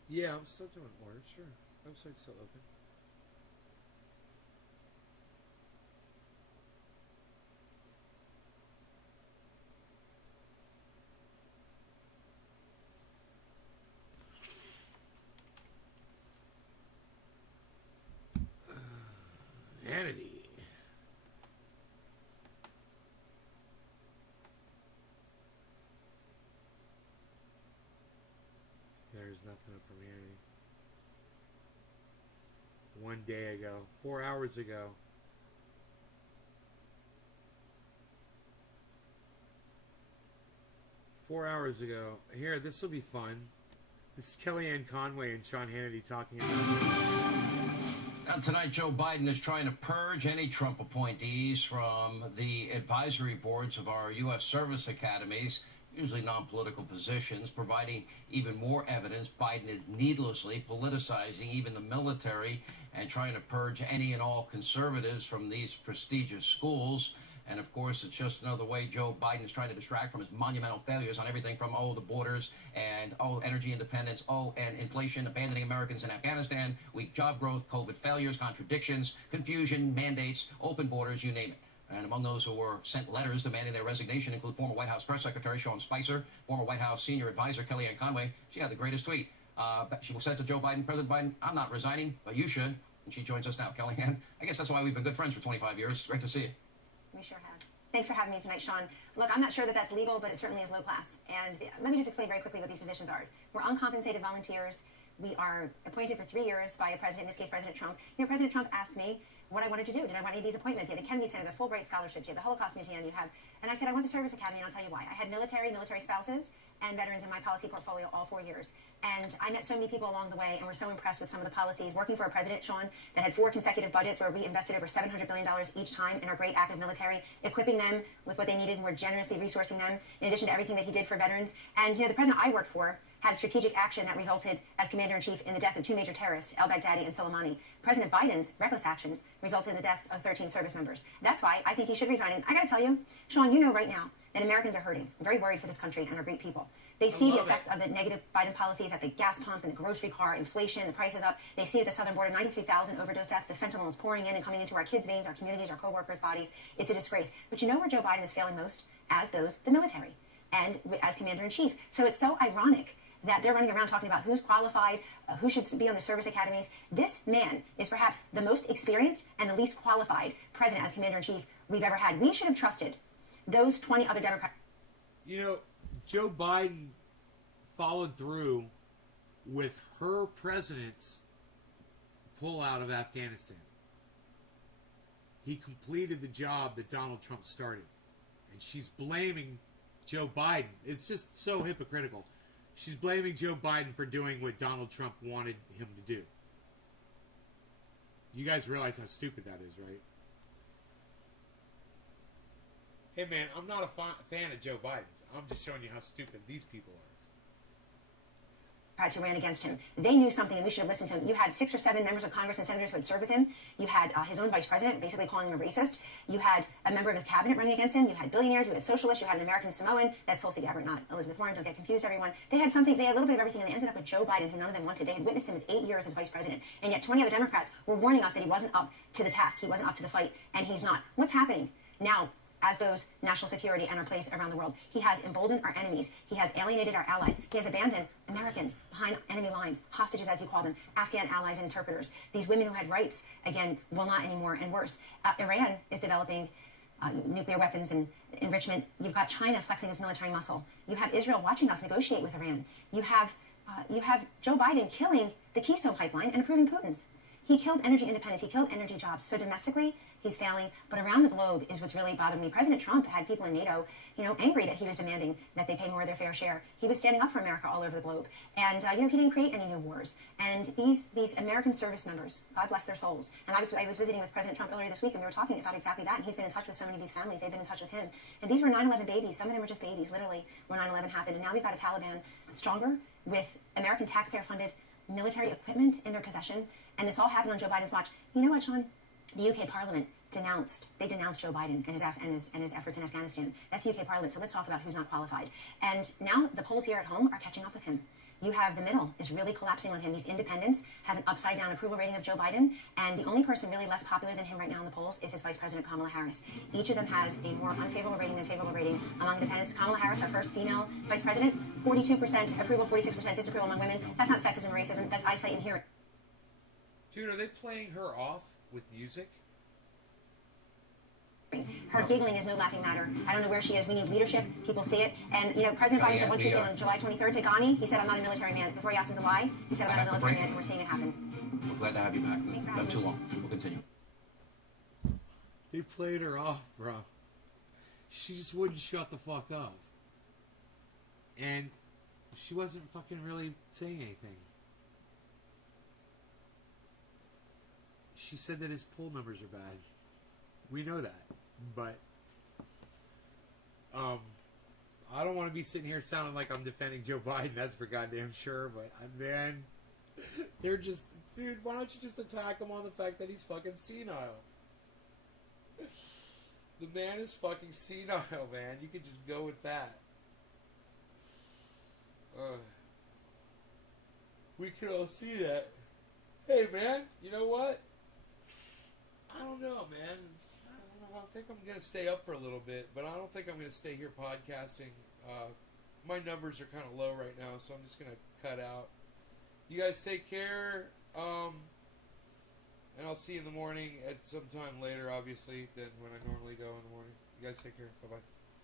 Yeah, I'm still doing orders, sure. Website's still open. Vanity. There's nothing up for Vanity. 1 day ago. 4 hours ago. Here, this will be fun. This is Kellyanne Conway and Sean Hannity talking about... Now, tonight, Joe Biden is trying to purge any Trump appointees from the advisory boards of our U.S. service academies, usually non-political positions, providing even more evidence Biden is needlessly politicizing even the military and trying to purge any and all conservatives from these prestigious schools. And, of course, it's just another way Joe Biden is trying to distract from his monumental failures on everything from, the borders and, energy independence, and inflation, abandoning Americans in Afghanistan, weak job growth, COVID failures, contradictions, confusion, mandates, open borders, you name it. And among those who were sent letters demanding their resignation include former White House Press Secretary Sean Spicer, former White House Senior Advisor Kellyanne Conway. She had the greatest tweet. She was sent to Joe Biden, President Biden, I'm not resigning, but you should. And she joins us now. Kellyanne, I guess that's why we've been good friends for 25 years. Great to see you. We sure have. Thanks for having me tonight, Sean. Look, I'm not sure that that's legal, but it certainly is low class. And let me just explain very quickly what these positions are. We're uncompensated volunteers. We are appointed for 3 years by a president, in this case, President Trump. President Trump asked me what I wanted to do. Did I want any of these appointments? You have the Kennedy Center, the Fulbright Scholarships, you have the Holocaust Museum, and I said, I want the Service Academy, and I'll tell you why. I had military spouses, and veterans in my policy portfolio all 4 years. And I met so many people along the way and were so impressed with some of the policies. Working for a president, Sean, that had 4 consecutive budgets where we invested over $700 billion each time in our great active military, equipping them with what they needed and we're generously resourcing them, in addition to everything that he did for veterans. And, the president I worked for had strategic action that resulted as commander-in-chief in the death of 2 major terrorists, al-Baghdadi and Soleimani. President Biden's reckless actions resulted in the deaths of 13 service members. That's why I think he should resign. And I got to tell you, Sean, you know right now that Americans are hurting. I'm very worried for this country and our great people. They see the effects of the negative Biden policies at the gas pump and the grocery car, inflation, the prices up. They see at the southern border 93,000 overdose deaths. The fentanyl is pouring in and coming into our kids' veins, our communities, our co-workers' bodies. It's a disgrace. But you know where Joe Biden is failing most? As does the military and as commander-in-chief. So it's so ironic that they're running around talking about who's qualified, who should be on the service academies. This man is perhaps the most experienced and the least qualified president as commander-in-chief we've ever had. We should have trusted those 20 other Democrats. Joe Biden followed through with her president's pullout of Afghanistan. He completed the job that Donald Trump started. And she's blaming Joe Biden. It's just so hypocritical. She's blaming Joe Biden for doing what Donald Trump wanted him to do. You guys realize how stupid that is, right? Hey, man, I'm not a fan of Joe Biden's. I'm just showing you how stupid these people are. Who ran against him. They knew something, and we should have listened to him. You had 6 or 7 members of Congress and senators who had served with him. You had his own vice president basically calling him a racist. You had a member of his cabinet running against him. You had billionaires. You had socialists. You had an American Samoan. That's Tulsi Gabbard, not Elizabeth Warren. Don't get confused, everyone. They had something. They had a little bit of everything, and they ended up with Joe Biden, who none of them wanted. They had witnessed him as 8 years as vice president, and yet 20 other Democrats were warning us that he wasn't up to the task. He wasn't up to the fight, and he's not. What's happening now? As goes national security and our place around the world. He has emboldened our enemies. He has alienated our allies. He has abandoned Americans behind enemy lines, hostages as you call them, Afghan allies and interpreters. These women who had rights, again, will not anymore, and worse. Iran is developing nuclear weapons and enrichment. You've got China flexing its military muscle. You have Israel watching us negotiate with Iran. You have Joe Biden killing the Keystone Pipeline and approving Putin's. He killed energy independence. He killed energy jobs. So domestically, he's failing. But around the globe is what's really bothering me. President Trump had people in NATO, angry that he was demanding that they pay more of their fair share. He was standing up for America all over the globe. And, he didn't create any new wars. And these American service members, God bless their souls. And I was visiting with President Trump earlier this week, and we were talking about exactly that. And he's been in touch with so many of these families. They've been in touch with him. And these were 9/11 babies. Some of them were just babies, literally, when 9/11 happened. And now we've got a Taliban stronger with American taxpayer-funded military equipment in their possession, and this all happened on Joe Biden's watch. You know what, Sean? The UK Parliament denounced Joe Biden and his efforts in Afghanistan. That's UK Parliament, so let's talk about who's not qualified. And now the polls here at home are catching up with him. You have the middle is really collapsing on him. These independents have an upside-down approval rating of Joe Biden, and the only person really less popular than him right now in the polls is his Vice President Kamala Harris. Each of them has a more unfavorable rating than favorable rating among independents. Kamala Harris, our first female Vice President, 42% approval, 46% disapproval among women. That's not sexism or racism. That's eyesight and hearing. Dude, are they playing her off with music? Her giggling is no laughing matter. I don't know where she is. We need leadership. People see it. And, President Biden said one tweet on July 23rd to Ghani, he said, I'm not a military man. Before he asked him to lie, he said, I'm not a military man, and we're seeing it happen. We're glad to have you back. Thanks for having Not too me. long. We'll continue. They played her off, bro. She just wouldn't shut the fuck up. And she wasn't fucking really saying anything. She said that his poll numbers are bad. We know that. But I don't want to be sitting here sounding like I'm defending Joe Biden. That's for goddamn sure. But man, they're just, dude. Why don't you just attack him on the fact that he's fucking senile? The man is fucking senile, man. You could just go with that. We could all see that. Hey, man. You know what? I don't know, man. I think I'm going to stay up for a little bit, but I don't think I'm going to stay here podcasting. My numbers are kind of low right now, so I'm just going to cut out. You guys take care, and I'll see you in the morning at some time later, obviously, than when I normally go in the morning. You guys take care. Bye-bye.